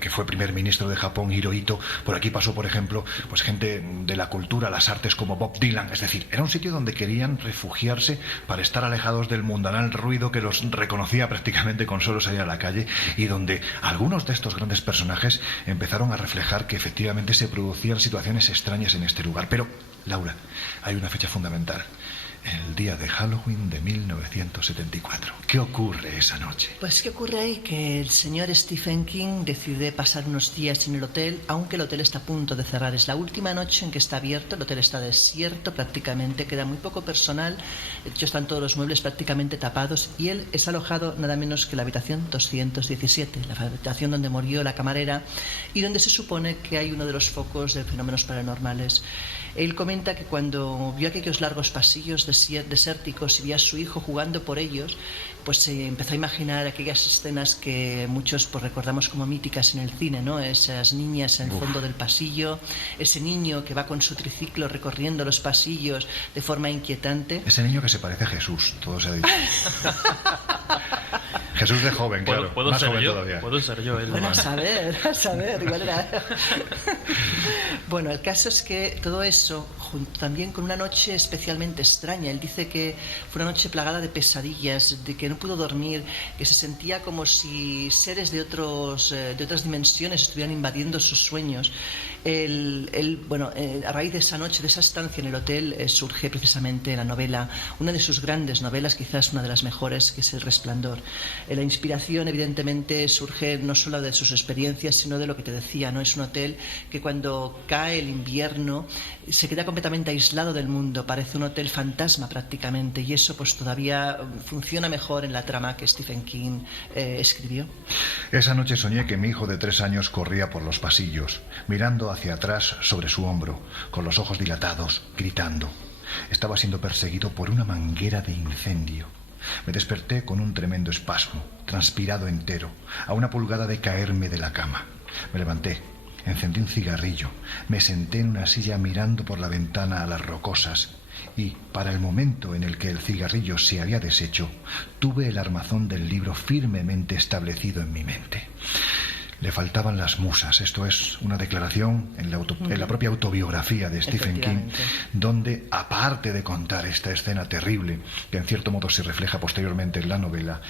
que fue primer ministro de Japón, Hirohito, por aquí pasó, por ejemplo, pues gente de la cultura, las artes, como Bob Dylan. Es decir, era un sitio donde querían refugiarse para estar alejados del mundanal ruido que los reconocía prácticamente con solo salir a la calle, y donde algunos de estos grandes personajes empezaron a reflejar que efectivamente se producían situaciones extrañas en este lugar. Pero Pero, Laura, hay una fecha fundamental. El día de Halloween de 1974. ¿Qué ocurre esa noche? Pues ¿qué ocurre ahí? Que el señor Stephen King decide pasar unos días en el hotel, aunque el hotel está a punto de cerrar. Es la última noche en que está abierto, el hotel está desierto prácticamente, queda muy poco personal, de hecho están todos los muebles prácticamente tapados y él es alojado nada menos que en la habitación 217, la habitación donde murió la camarera y donde se supone que hay uno de los focos de fenómenos paranormales. Él comenta que cuando vio aquellos largos pasillos desérticos y vio a su hijo jugando por ellos, pues se empezó a imaginar aquellas escenas que muchos pues recordamos como míticas en el cine, ¿no? Esas niñas en el fondo del pasillo, ese niño que va con su triciclo recorriendo los pasillos de forma inquietante. Ese niño que se parece a Jesús, todo se ha dicho. Jesús de joven, claro. ¿Puedo más ser joven yo? todavía. ¿Puedo ser yo? Bueno, a saber, igual era... Bueno, el caso es que todo eso, junto también con una noche especialmente extraña. Él dice que fue una noche plagada de pesadillas, de que no pudo dormir, que se sentía como si seres de otras dimensiones estuvieran invadiendo sus sueños. A raíz de esa noche, de esa estancia en el hotel, surge precisamente la novela, una de sus grandes novelas, quizás una de las mejores, que es El Resplandor. La inspiración, evidentemente, surge no solo de sus experiencias, sino de lo que te decía, ¿no? Es un hotel que cuando cae el invierno se queda completamente aislado del mundo, parece un hotel fantasma prácticamente, y eso pues todavía funciona mejor en la trama que Stephen King escribió. Esa noche soñé que mi hijo de 3 años corría por los pasillos, mirando hacia atrás sobre su hombro, con los ojos dilatados, gritando. Estaba siendo perseguido por una manguera de incendio. Me desperté con un tremendo espasmo, transpirado entero, a una pulgada de caerme de la cama. Me levanté, encendí un cigarrillo, me senté en una silla mirando por la ventana a las rocosas y, para el momento en el que el cigarrillo se había deshecho, tuve el armazón del libro firmemente establecido en mi mente. Le faltaban las musas. Esto es una declaración en la propia autobiografía de Stephen King, donde, aparte de contar esta escena terrible, que en cierto modo se refleja posteriormente en la novela,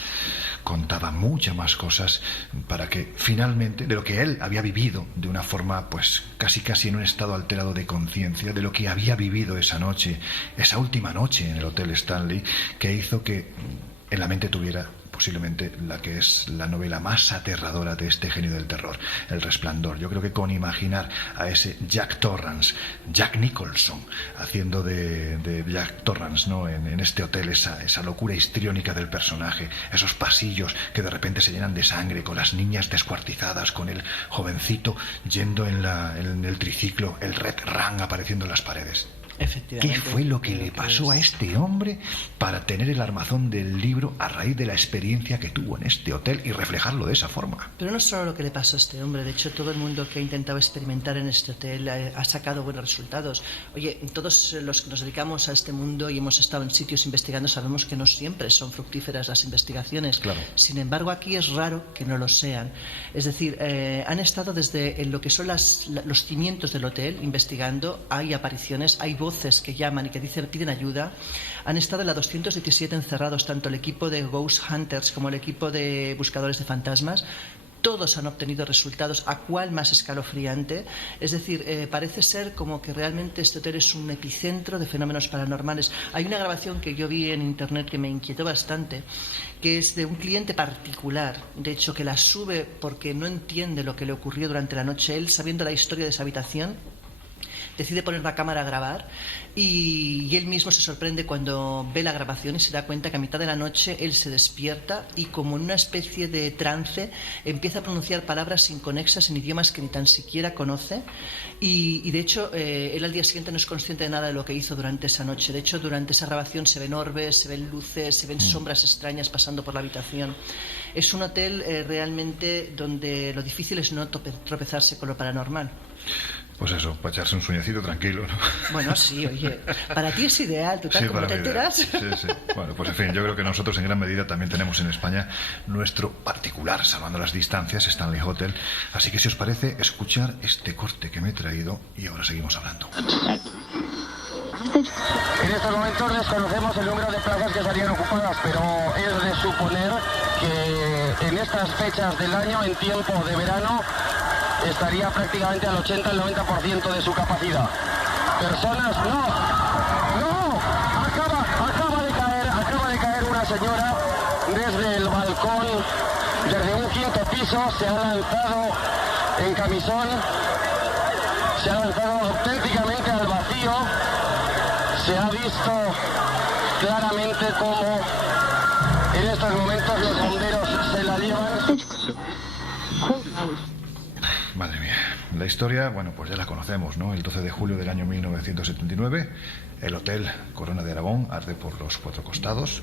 contaba muchas más cosas para que finalmente, de lo que él había vivido de una forma pues casi en un estado alterado de conciencia, de lo que había vivido esa noche, esa última noche en el Hotel Stanley, que hizo que en la mente tuviera posiblemente la que es la novela más aterradora de este genio del terror, El Resplandor. Yo creo que con imaginar a ese Jack Torrance, Jack Nicholson, haciendo de Jack Torrance, ¿no? en este hotel, esa locura histriónica del personaje, esos pasillos que de repente se llenan de sangre, con las niñas descuartizadas, con el jovencito yendo en el triciclo, el Red Run apareciendo en las paredes. ¿Qué fue lo que le pasó a este hombre para tener el armazón del libro a raíz de la experiencia que tuvo en este hotel y reflejarlo de esa forma? Pero no solo lo que le pasó a este hombre, de hecho todo el mundo que ha intentado experimentar en este hotel ha sacado buenos resultados. Oye, todos los que nos dedicamos a este mundo y hemos estado en sitios investigando sabemos que no siempre son fructíferas las investigaciones. Claro. Sin embargo, aquí es raro que no lo sean. Es decir, han estado desde en lo que son los cimientos del hotel investigando, hay apariciones, hay voces que llaman y que piden ayuda. Han estado en la 217 encerrados tanto el equipo de Ghost Hunters como el equipo de buscadores de fantasmas. Todos han obtenido resultados, a cuál más escalofriante. Es decir, parece ser como que realmente este hotel es un epicentro de fenómenos paranormales. Hay una grabación que yo vi en internet que me inquietó bastante, que es de un cliente particular, de hecho que la sube porque no entiende lo que le ocurrió durante la noche. Él, sabiendo la historia de esa habitación, decide poner la cámara a grabar y él mismo se sorprende cuando ve la grabación y se da cuenta que a mitad de la noche él se despierta y, como en una especie de trance, empieza a pronunciar palabras inconexas en idiomas que ni tan siquiera conoce y de hecho él al día siguiente no es consciente de nada de lo que hizo durante esa noche. De hecho, durante esa grabación se ven orbes, se ven luces, se ven sombras extrañas pasando por la habitación. Es un hotel realmente donde lo difícil es no tropezarse con lo paranormal. Pues eso, para echarse un sueñecito tranquilo, ¿no? Bueno, sí, oye, para ti es ideal, ¿tú tal como te enteras? Sí. Bueno, pues en fin, yo creo que nosotros en gran medida también tenemos en España nuestro particular, salvando las distancias, Stanley Hotel. Así que si os parece, escuchar este corte que me he traído y ahora seguimos hablando. En estos momentos desconocemos el número de plazas que estarían ocupadas, pero es de suponer que en estas fechas del año, en tiempo de verano, estaría prácticamente al 80 al 90% de su capacidad. personas. No, acaba de caer una señora desde el balcón, desde un quinto piso, se ha lanzado en camisón, se ha lanzado auténticamente al vacío. Se ha visto claramente cómo en estos momentos los bomberos se la llevan. Madre mía, la historia, bueno, pues ya la conocemos, ¿no? El 12 de julio del año 1979, el Hotel Corona de Aragón arde por los 4 costados.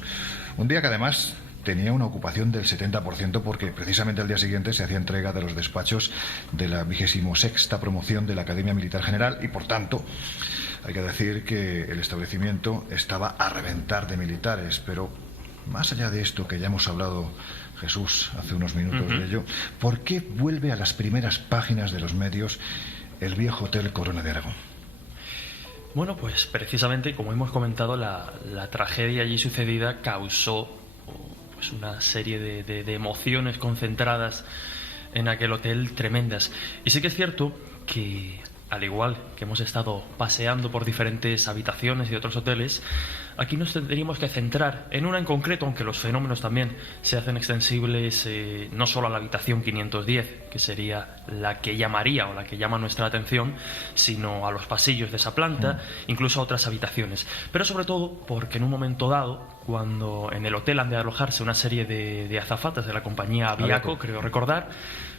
Un día que además tenía una ocupación del 70% porque precisamente al día siguiente se hacía entrega de los despachos de la 26ª promoción de la Academia Militar General y, por tanto, hay que decir que el establecimiento estaba a reventar de militares. Pero más allá de esto que ya hemos hablado, Jesús, hace unos minutos de ello, ¿por qué vuelve a las primeras páginas de los medios el viejo Hotel Corona de Aragón? Bueno, pues precisamente, como hemos comentado, la tragedia allí sucedida causó pues una serie de emociones concentradas en aquel hotel tremendas. Y sí que es cierto que, al igual que hemos estado paseando por diferentes habitaciones y otros hoteles, aquí nos tendríamos que centrar en una en concreto, aunque los fenómenos también se hacen extensibles no solo a la habitación 510, que sería la que llamaría o la que llama nuestra atención, sino a los pasillos de esa planta, incluso a otras habitaciones. Pero sobre todo porque en un momento dado, cuando en el hotel han de alojarse una serie de azafatas de la compañía Aviaco, creo recordar,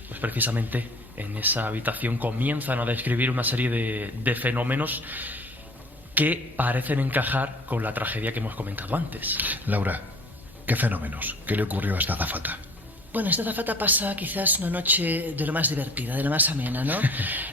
pues precisamente en esa habitación comienzan a describir una serie de fenómenos que parecen encajar con la tragedia que hemos comentado antes. Laura, ¿qué fenómenos? ¿Qué le ocurrió a esta azafata? Bueno, esta azafata pasa quizás una noche de lo más divertida, de lo más amena, ¿no?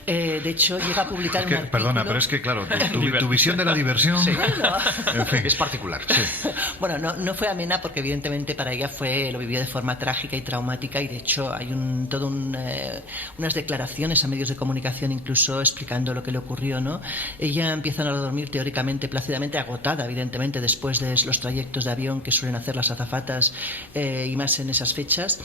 De hecho, llega a publicar un artículo... Perdona, pero es que, claro, tu visión de la diversión... Sí. Bueno. En fin, es particular. Sí. Bueno, no fue amena porque evidentemente para ella lo vivió de forma trágica y traumática, y de hecho hay unas declaraciones a medios de comunicación incluso explicando lo que le ocurrió, ¿no? Ella empieza a dormir teóricamente plácidamente, agotada evidentemente después de los trayectos de avión que suelen hacer las azafatas y más en esas fechas.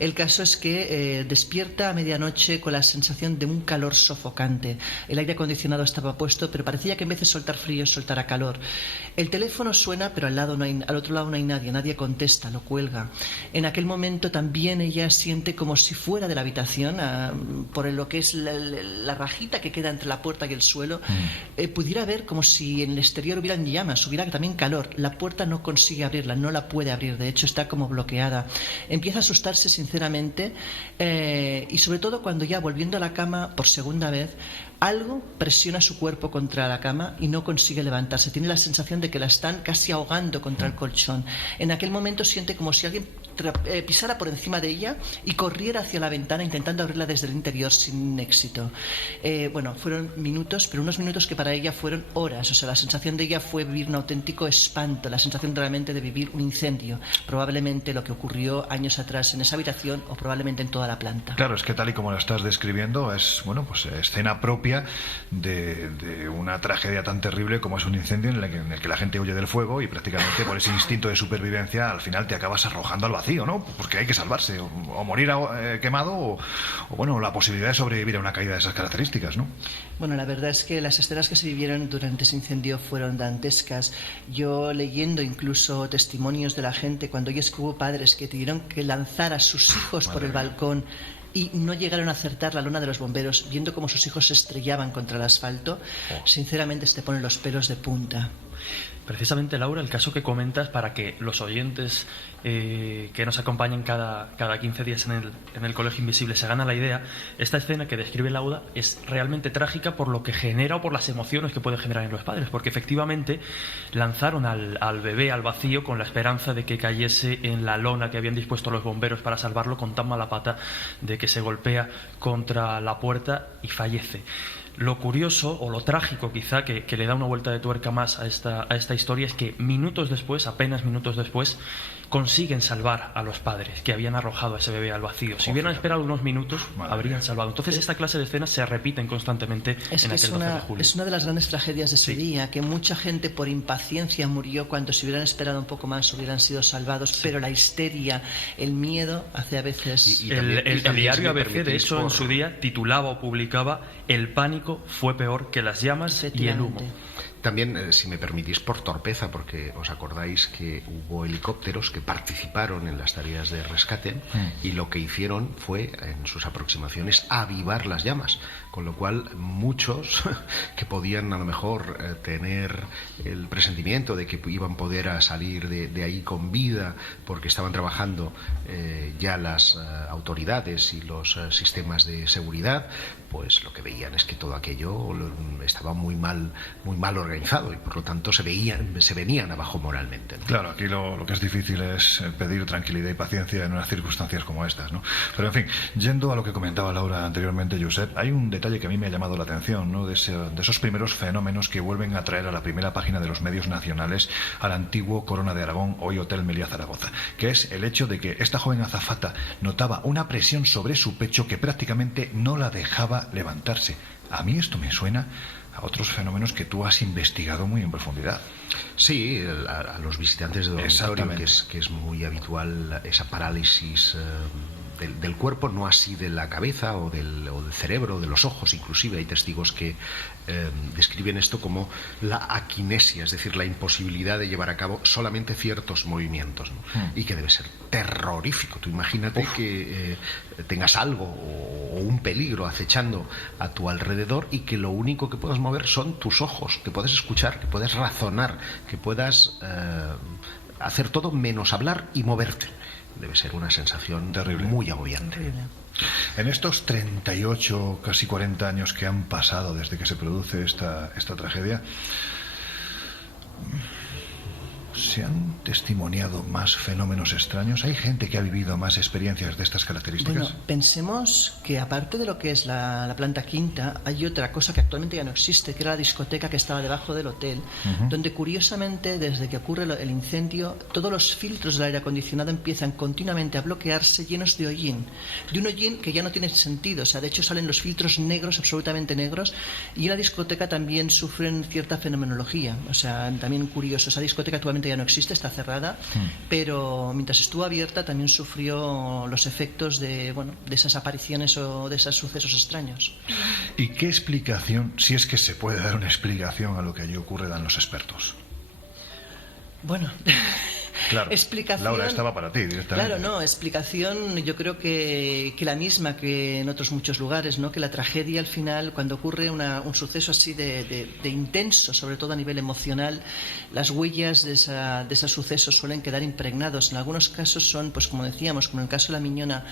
El caso es que despierta a medianoche con la sensación de un calor sofocante. El aire acondicionado estaba puesto, pero parecía que en vez de soltar frío soltara calor. El teléfono suena, pero al otro lado no hay nadie contesta, lo cuelga. En aquel momento también ella siente como si fuera de la habitación, por lo que es la rajita que queda entre la puerta y el suelo, pudiera ver como si en el exterior hubieran llamas, hubiera también calor. La puerta no consigue abrirla, no la puede abrir, de hecho está como bloqueada. Empieza a asustarse sinceramente, y sobre todo cuando ya volviendo a la cama por segunda vez, algo presiona su cuerpo contra la cama y no consigue levantarse. Tiene la sensación de que la están casi ahogando contra el colchón. En aquel momento siente como si alguien pisara por encima de ella y corriera hacia la ventana intentando abrirla desde el interior sin éxito. Bueno, fueron minutos, pero unos minutos que para ella fueron horas. O sea, la sensación de ella fue vivir un auténtico espanto, la sensación realmente de vivir un incendio. Probablemente lo que ocurrió años atrás en esa habitación o probablemente en toda la planta. Claro, es que tal y como lo estás describiendo es, bueno, pues escena propia de una tragedia tan terrible como es un incendio en el que la gente huye del fuego y prácticamente por ese instinto de supervivencia al final te acabas arrojando al vacío, ¿no? Porque hay que salvarse o morir quemado o bueno, la posibilidad de sobrevivir a una caída de esas características, ¿no? Bueno, la verdad es que las escenas que se vivieron durante ese incendio fueron dantescas. Yo leyendo incluso testimonios de la gente cuando oyes que hubo padres que tuvieron que lanzar a sus hijos por el balcón y no llegaron a acertar la lona de los bomberos, viendo cómo sus hijos se estrellaban contra el asfalto, sinceramente te ponen los pelos de punta. Precisamente, Laura, el caso que comentas, para que los oyentes que nos acompañan cada 15 días en el Colegio Invisible se hagan la idea, esta escena que describe Laura es realmente trágica por lo que genera o por las emociones que puede generar en los padres, porque efectivamente lanzaron al bebé al vacío con la esperanza de que cayese en la lona que habían dispuesto los bomberos para salvarlo, con tan mala pata de que se golpea contra la puerta y fallece. Lo curioso o lo trágico quizá que le da una vuelta de tuerca más a esta historia es que minutos después, apenas minutos después, consiguen salvar a los padres que habían arrojado a ese bebé al vacío. Si hubieran esperado unos minutos, habrían salvado. Entonces esta clase de escenas se repiten constantemente en aquel 12 de julio. Es una de las grandes tragedias de ese día, que mucha gente por impaciencia murió cuando si hubieran esperado un poco más hubieran sido salvados, pero la histeria, el miedo hace a veces... El diario ABC, de hecho, en su día titulaba o publicaba: "El pánico fue peor que las llamas y el humo". También, si me permitís, por torpeza, porque os acordáis que hubo helicópteros que participaron en las tareas de rescate y lo que hicieron fue, en sus aproximaciones, avivar las llamas, con lo cual muchos que podían a lo mejor tener el presentimiento de que iban a poder salir de ahí con vida porque estaban trabajando ya las autoridades y los sistemas de seguridad, pues lo que veían es que todo aquello estaba muy mal organizado y por lo tanto se venían abajo moralmente, ¿no? Claro, aquí lo que es difícil es pedir tranquilidad y paciencia en unas circunstancias como estas, ¿no? Pero en fin, yendo a lo que comentaba Laura anteriormente, Josep, hay un detalle que a mí me ha llamado la atención, ¿no? De esos primeros fenómenos que vuelven a traer a la primera página de los medios nacionales al antiguo Corona de Aragón, hoy Hotel Meliá Zaragoza, que es el hecho de que esta joven azafata notaba una presión sobre su pecho que prácticamente no la dejaba levantarse. A mí esto me suena a otros fenómenos que tú has investigado muy en profundidad. Sí, a los visitantes de dormitorio, que es muy habitual esa parálisis del cuerpo, no así de la cabeza o del cerebro, de los ojos. Inclusive hay testigos que describen esto como la aquinesia, es decir, la imposibilidad de llevar a cabo solamente ciertos movimientos, ¿no? Y que debe ser terrorífico. Tú imagínate que tengas algo o un peligro acechando a tu alrededor y que lo único que puedas mover son tus ojos, que puedas escuchar, que puedas razonar, que puedas hacer todo menos hablar y moverte. Debe ser una sensación terrible, muy agobiante. Terrible. En estos 38, casi 40 años que han pasado desde que se produce esta tragedia, ¿se han testimoniado más fenómenos extraños? ¿Hay gente que ha vivido más experiencias de estas características? Bueno, pensemos que aparte de lo que es la planta quinta, hay otra cosa que actualmente ya no existe, que era la discoteca que estaba debajo del hotel, donde curiosamente, desde que ocurre el incendio, todos los filtros del aire acondicionado empiezan continuamente a bloquearse, llenos de hollín. De un hollín que ya no tiene sentido, o sea, de hecho salen los filtros negros, absolutamente negros, y en la discoteca también sufren cierta fenomenología, o sea, también curioso. Esa discoteca actualmente ya no existe, está cerrada, pero mientras estuvo abierta también sufrió los efectos de esas apariciones o de esos sucesos extraños. ¿Y qué explicación, si es que se puede dar una explicación a lo que allí ocurre, dan los expertos? Bueno... Claro, explicación, Laura, estaba para ti directamente. Claro, no, explicación yo creo que la misma que en otros muchos lugares, ¿no? Que la tragedia al final, cuando ocurre un suceso así de intenso, sobre todo a nivel emocional, las huellas de esos sucesos suelen quedar impregnados. En algunos casos son, pues como decíamos, como en el caso de la Miñona,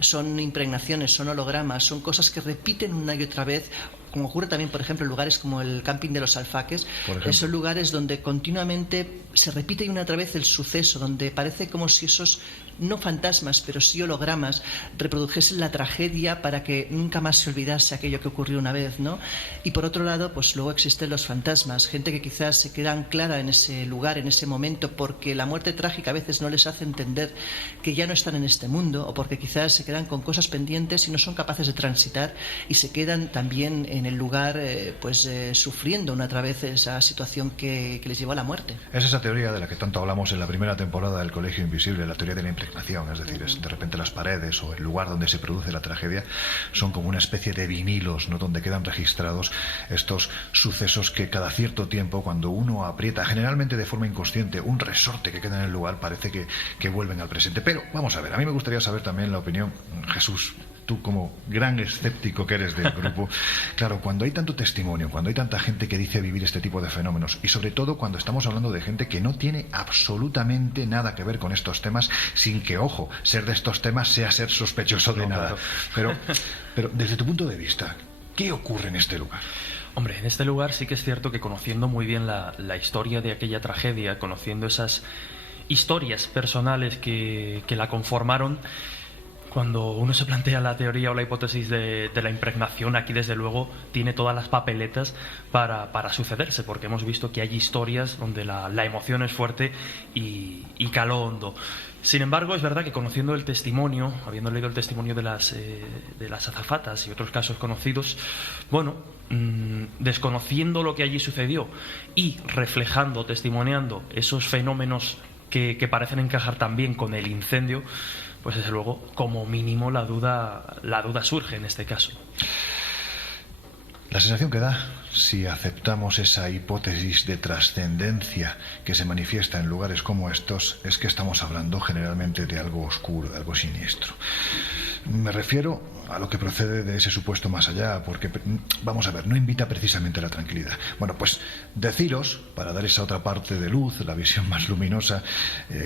son impregnaciones, son hologramas, son cosas que repiten una y otra vez, como ocurre también, por ejemplo, en lugares como el camping de los Alfaques. Son lugares donde continuamente se repite una y otra vez el suceso, donde parece como si esos, no fantasmas, pero sí hologramas, reprodujesen la tragedia para que nunca más se olvidase aquello que ocurrió una vez, ¿no? Y por otro lado, pues luego existen los fantasmas, gente que quizás se queda anclada en ese lugar, en ese momento, porque la muerte trágica a veces no les hace entender que ya no están en este mundo, o porque quizás se quedan con cosas pendientes y no son capaces de transitar y se quedan también en el lugar sufriendo una vez esa situación que les llevó a la muerte. Es esa teoría de la que tanto hablamos en la primera temporada del Colegio Invisible, la teoría de la impregnación, es decir, de repente las paredes o el lugar donde se produce la tragedia son como una especie de vinilos, ¿no? Donde quedan registrados estos sucesos que cada cierto tiempo, cuando uno aprieta, generalmente de forma inconsciente, un resorte que queda en el lugar, parece que vuelven al presente. Pero vamos a ver, a mí me gustaría saber también la opinión, Jesús, tú como gran escéptico que eres del grupo, claro, cuando hay tanto testimonio, cuando hay tanta gente que dice vivir este tipo de fenómenos, y sobre todo cuando estamos hablando de gente que no tiene absolutamente nada que ver con estos temas, sin que, ojo, ser de estos temas sea ser sospechoso de nada. Claro. Pero desde tu punto de vista, ¿qué ocurre en este lugar? Hombre, en este lugar sí que es cierto que conociendo muy bien la historia de aquella tragedia, conociendo esas historias personales que la conformaron, Cuando uno se plantea la teoría o la hipótesis de la impregnación, aquí desde luego tiene todas las papeletas para sucederse, porque hemos visto que hay historias donde la emoción es fuerte y caló hondo. Sin embargo, es verdad que conociendo el testimonio, habiendo leído el testimonio de las azafatas y otros casos conocidos, bueno, desconociendo lo que allí sucedió y reflejando, testimoniando esos fenómenos que parecen encajar también con el incendio, pues desde luego, como mínimo, la duda surge en este caso. La sensación que da, si aceptamos esa hipótesis de trascendencia que se manifiesta en lugares como estos, es que estamos hablando generalmente de algo oscuro, de algo siniestro. Me refiero a lo que procede de ese supuesto más allá, porque, vamos a ver, no invita precisamente a la tranquilidad. Bueno, pues deciros, para dar esa otra parte de luz, la visión más luminosa,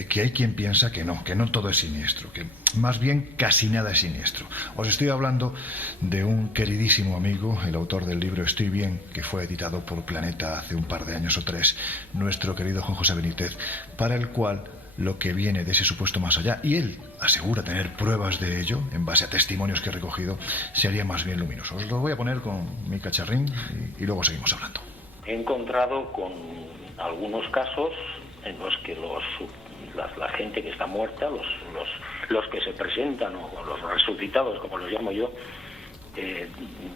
que hay quien piensa que no todo es siniestro, que más bien casi nada es siniestro. Os estoy hablando de un queridísimo amigo, el autor del libro Estoy bien, que fue editado por Planeta hace un par de años o 3, nuestro querido Juan José Benítez, para el cual lo que viene de ese supuesto más allá, y él asegura tener pruebas de ello, en base a testimonios que he recogido, se haría más bien luminoso. Os lo voy a poner con mi cacharrín y luego seguimos hablando. He encontrado con algunos casos en los que la gente que está muerta, los que se presentan o los resucitados, como los llamo yo,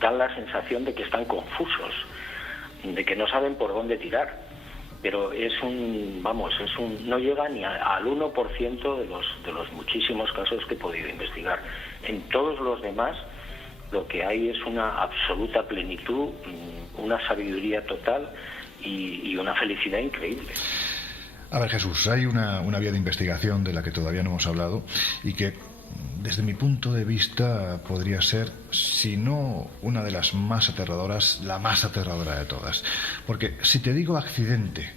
dan la sensación de que están confusos, de que no saben por dónde tirar. Pero no llega ni al 1% de los muchísimos casos que he podido investigar. En todos los demás lo que hay es una absoluta plenitud, una sabiduría total y una felicidad increíble. A ver, Jesús, hay una vía de investigación de la que todavía no hemos hablado y que, desde mi punto de vista, podría ser, si no una de las más aterradoras, la más aterradora de todas. Porque si te digo accidente,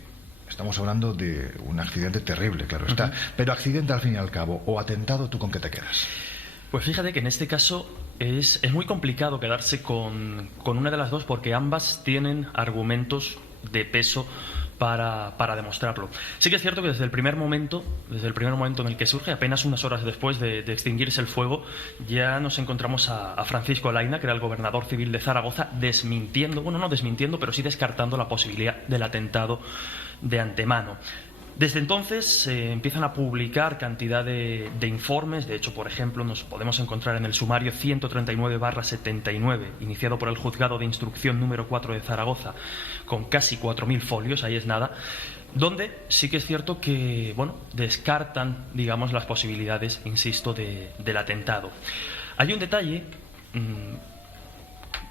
estamos hablando de un accidente terrible, claro está, pero accidente al fin y al cabo, o atentado, ¿tú con qué te quedas? Pues fíjate que en este caso es muy complicado quedarse con una de las dos, porque ambas tienen argumentos de peso para demostrarlo. Sí que es cierto que desde el primer momento en el que surge, apenas unas horas después de extinguirse el fuego, ya nos encontramos a Francisco Alaina, que era el gobernador civil de Zaragoza, no desmintiendo, pero sí descartando la posibilidad del atentado de antemano. Desde entonces se empiezan a publicar cantidad de informes. De hecho, por ejemplo, nos podemos encontrar en el sumario 139/79, iniciado por el Juzgado de Instrucción número 4 de Zaragoza, con casi 4.000 folios, ahí es nada, donde sí que es cierto que, descartan, digamos, las posibilidades, insisto, del atentado. Hay un detalle,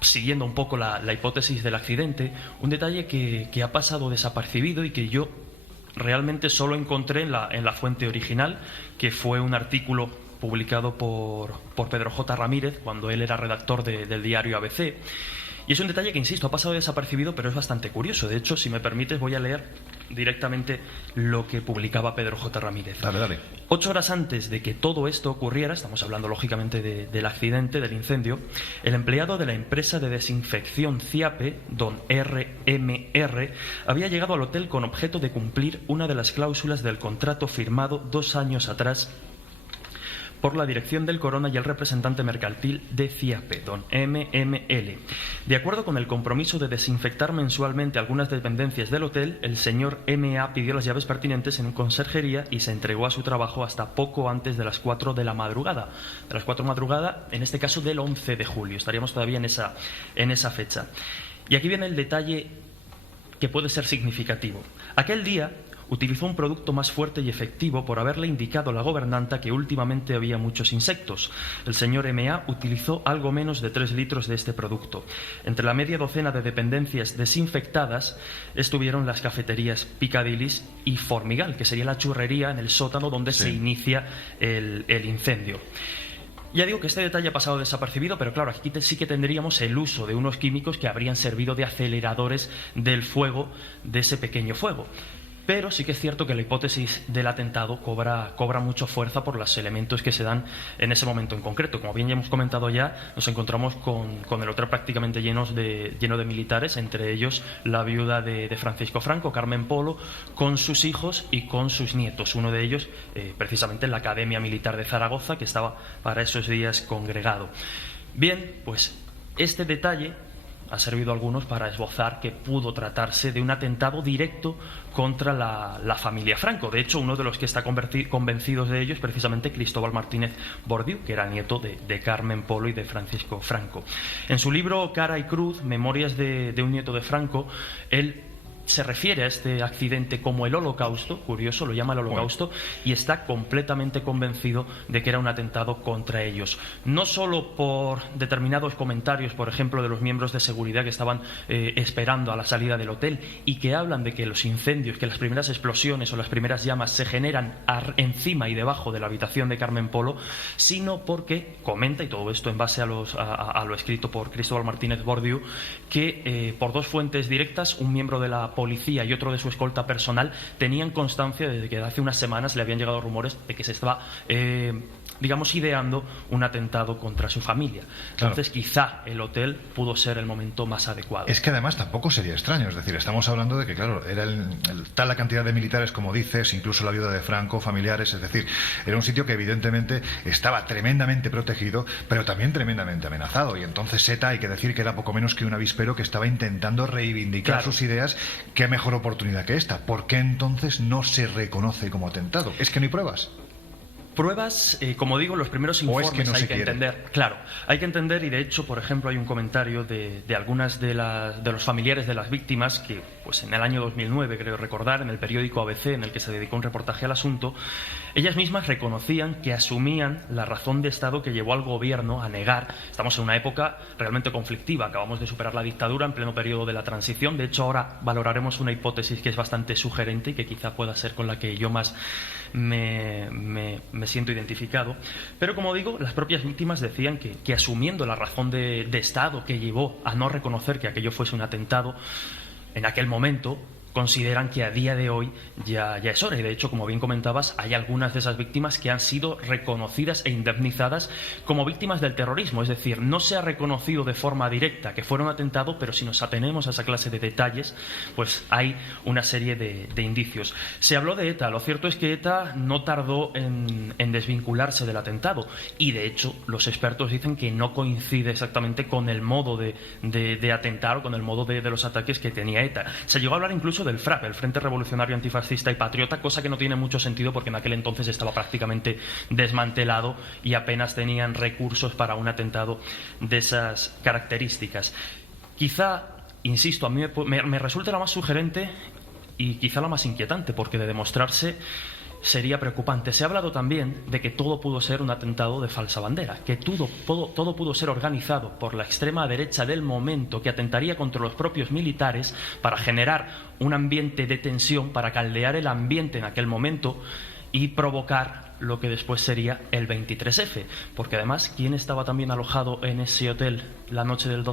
siguiendo un poco la hipótesis del accidente, un detalle que ha pasado desapercibido y que yo realmente solo encontré en la fuente original, que fue un artículo publicado por Pedro J. Ramírez cuando él era redactor del diario ABC. Y es un detalle que, insisto, ha pasado desapercibido, pero es bastante curioso. De hecho, si me permites, voy a leer directamente lo que publicaba Pedro J. Ramírez. Dale. 8 horas antes de que todo esto ocurriera, estamos hablando lógicamente del accidente, del incendio, el empleado de la empresa de desinfección CIAPE, don RMR, había llegado al hotel con objeto de cumplir una de las cláusulas del contrato firmado 2 años atrás por la dirección del Corona y el representante mercantil de CIAPE, don MML. De acuerdo con el compromiso de desinfectar mensualmente algunas dependencias del hotel, el señor MA pidió las llaves pertinentes en conserjería y se entregó a su trabajo hasta poco antes de las 4 de la madrugada. De las 4 de la madrugada, en este caso del 11 de julio. Estaríamos todavía en esa fecha. Y aquí viene el detalle que puede ser significativo. Aquel día utilizó un producto más fuerte y efectivo por haberle indicado a la gobernanta que últimamente había muchos insectos. El señor M.A. utilizó algo menos de 3 litros de este producto. Entre la media docena de dependencias desinfectadas estuvieron las cafeterías Piccadilly y Formigal, que sería la churrería en el sótano donde se inicia el incendio. Ya digo que este detalle ha pasado desapercibido, pero claro, aquí sí que tendríamos el uso de unos químicos que habrían servido de aceleradores del fuego, de ese pequeño fuego. Pero sí que es cierto que la hipótesis del atentado cobra mucha fuerza por los elementos que se dan en ese momento en concreto. Como bien ya hemos comentado ya, nos encontramos con el hotel prácticamente lleno de militares, entre ellos la viuda de Francisco Franco, Carmen Polo, con sus hijos y con sus nietos. Uno de ellos, precisamente en la Academia Militar de Zaragoza, que estaba para esos días congregado. Bien, pues este detalle ha servido a algunos para esbozar que pudo tratarse de un atentado directo contra la familia Franco. De hecho, uno de los que está convencido de ello es precisamente Cristóbal Martínez Bordiú, que era nieto de Carmen Polo y de Francisco Franco. En su libro Cara y Cruz, Memorias de un nieto de Franco, él se refiere a este accidente como el Holocausto, curioso, lo llama el Holocausto, y está completamente convencido de que era un atentado contra ellos. No solo por determinados comentarios, por ejemplo, de los miembros de seguridad que estaban esperando a la salida del hotel y que hablan de que los incendios, que las primeras explosiones o las primeras llamas se generan encima y debajo de la habitación de Carmen Polo, sino porque comenta, y todo esto en base a lo escrito por Cristóbal Martínez Bordiú, que por dos fuentes directas, un miembro de la policía y otro de su escolta personal, tenían constancia de que hace unas semanas le habían llegado rumores de que se estaba ideando un atentado contra su familia. Entonces, quizá el hotel pudo ser el momento más adecuado. Es que además tampoco sería extraño, es decir, estamos hablando de que, claro, era tal la cantidad de militares, como dices, incluso la viuda de Franco, familiares, es decir, era un sitio que evidentemente estaba tremendamente protegido, pero también tremendamente amenazado, y entonces ETA, hay que decir que era poco menos que un avispero que estaba intentando reivindicar sus ideas. ¿Qué mejor oportunidad que esta? ¿Por qué entonces no se reconoce como atentado? ¿Es que no hay pruebas? Pruebas, como digo, los primeros informes que no hay que quiere entender. Claro, hay que entender, y de hecho, por ejemplo, hay un comentario de algunas de los familiares de las víctimas que, pues en el año 2009, creo recordar, en el periódico ABC, en el que se dedicó un reportaje al asunto, ellas mismas reconocían que asumían la razón de Estado que llevó al gobierno a negar. Estamos en una época realmente conflictiva, acabamos de superar la dictadura en pleno periodo de la transición. De hecho, ahora valoraremos una hipótesis que es bastante sugerente y que quizá pueda ser con la que yo más me siento identificado. Pero, como digo, las propias víctimas decían que asumiendo la razón de Estado que llevó a no reconocer que aquello fuese un atentado en aquel momento, consideran que a día de hoy ya es hora. Y de hecho, como bien comentabas, hay algunas de esas víctimas que han sido reconocidas e indemnizadas como víctimas del terrorismo. Es decir, no se ha reconocido de forma directa que fuera un atentado, pero si nos atenemos a esa clase de detalles, pues hay una serie de indicios. Se habló de ETA. Lo cierto es que ETA no tardó en desvincularse del atentado, y de hecho los expertos dicen que no coincide exactamente con el modo de atentar o con el modo de los ataques que tenía ETA. Se llegó a hablar incluso del FRAP, el Frente Revolucionario Antifascista y Patriota, cosa que no tiene mucho sentido porque en aquel entonces estaba prácticamente desmantelado y apenas tenían recursos para un atentado de esas características. Quizá, insisto, a mí me resulta la más sugerente y quizá la más inquietante, porque de demostrarse sería preocupante. Se ha hablado también de que todo pudo ser un atentado de falsa bandera, que todo pudo ser organizado por la extrema derecha del momento, que atentaría contra los propios militares para generar un ambiente de tensión, para caldear el ambiente en aquel momento y provocar lo que después sería el 23F. Porque además, ¿quién estaba también alojado en ese hotel la noche del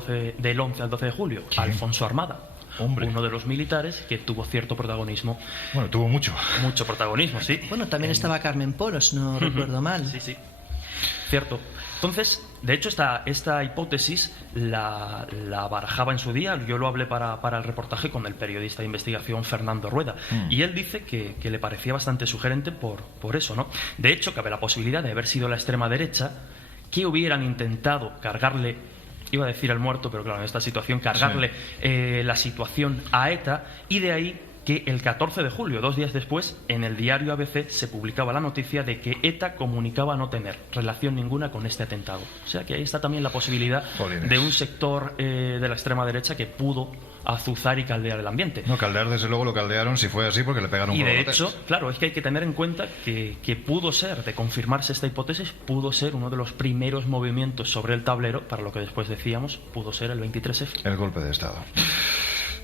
11 al 12 de julio? ¿Quién? Alfonso Armada. Hombre. Uno de los militares que tuvo cierto protagonismo. Bueno, tuvo mucho. Mucho protagonismo, sí. Bueno, también estaba Carmen Polo, si no recuerdo mal. Sí, sí. Cierto. Entonces, de hecho, esta hipótesis la barajaba en su día. Yo lo hablé para el reportaje con el periodista de investigación Fernando Rueda. Y él dice que le parecía bastante sugerente por eso, ¿no? De hecho, cabe la posibilidad de haber sido la extrema derecha que hubieran intentado cargarle, iba a decir el muerto, pero claro, en esta situación, cargarle la situación a ETA, y de ahí que el 14 de julio, 2 días después, en el diario ABC se publicaba la noticia de que ETA comunicaba no tener relación ninguna con este atentado. O sea que ahí está también la posibilidad de un sector de la extrema derecha que pudo azuzar y caldear el ambiente. No, caldear desde luego lo caldearon, si fue así, porque le pegaron un Y de colote. hecho, claro, es que hay que tener en cuenta que pudo ser, de confirmarse esta hipótesis, pudo ser uno de los primeros movimientos sobre el tablero para lo que después decíamos pudo ser el 23F. El golpe de Estado.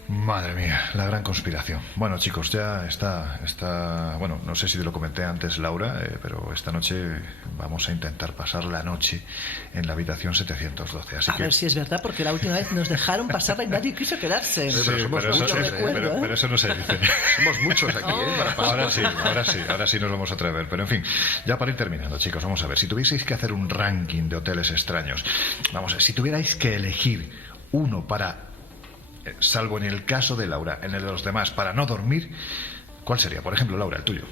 Madre mía, la gran conspiración. Bueno, chicos, ya está... Bueno, no sé si te lo comenté antes, Laura, pero esta noche vamos a intentar pasar la noche en la habitación 712. Así a ver si es verdad, porque la última vez nos dejaron pasarla y nadie quiso quedarse. Sí, pero eso no se dice. Somos muchos aquí, Ahora sí nos vamos a atrever. Pero en fin, ya para ir terminando, chicos, vamos a ver. Si tuvieseis que hacer un ranking de hoteles extraños, vamos a ver, si tuvierais que elegir uno para... salvo en el caso de Laura, en el de los demás, para no dormir, ¿cuál sería? Por ejemplo, Laura, el tuyo.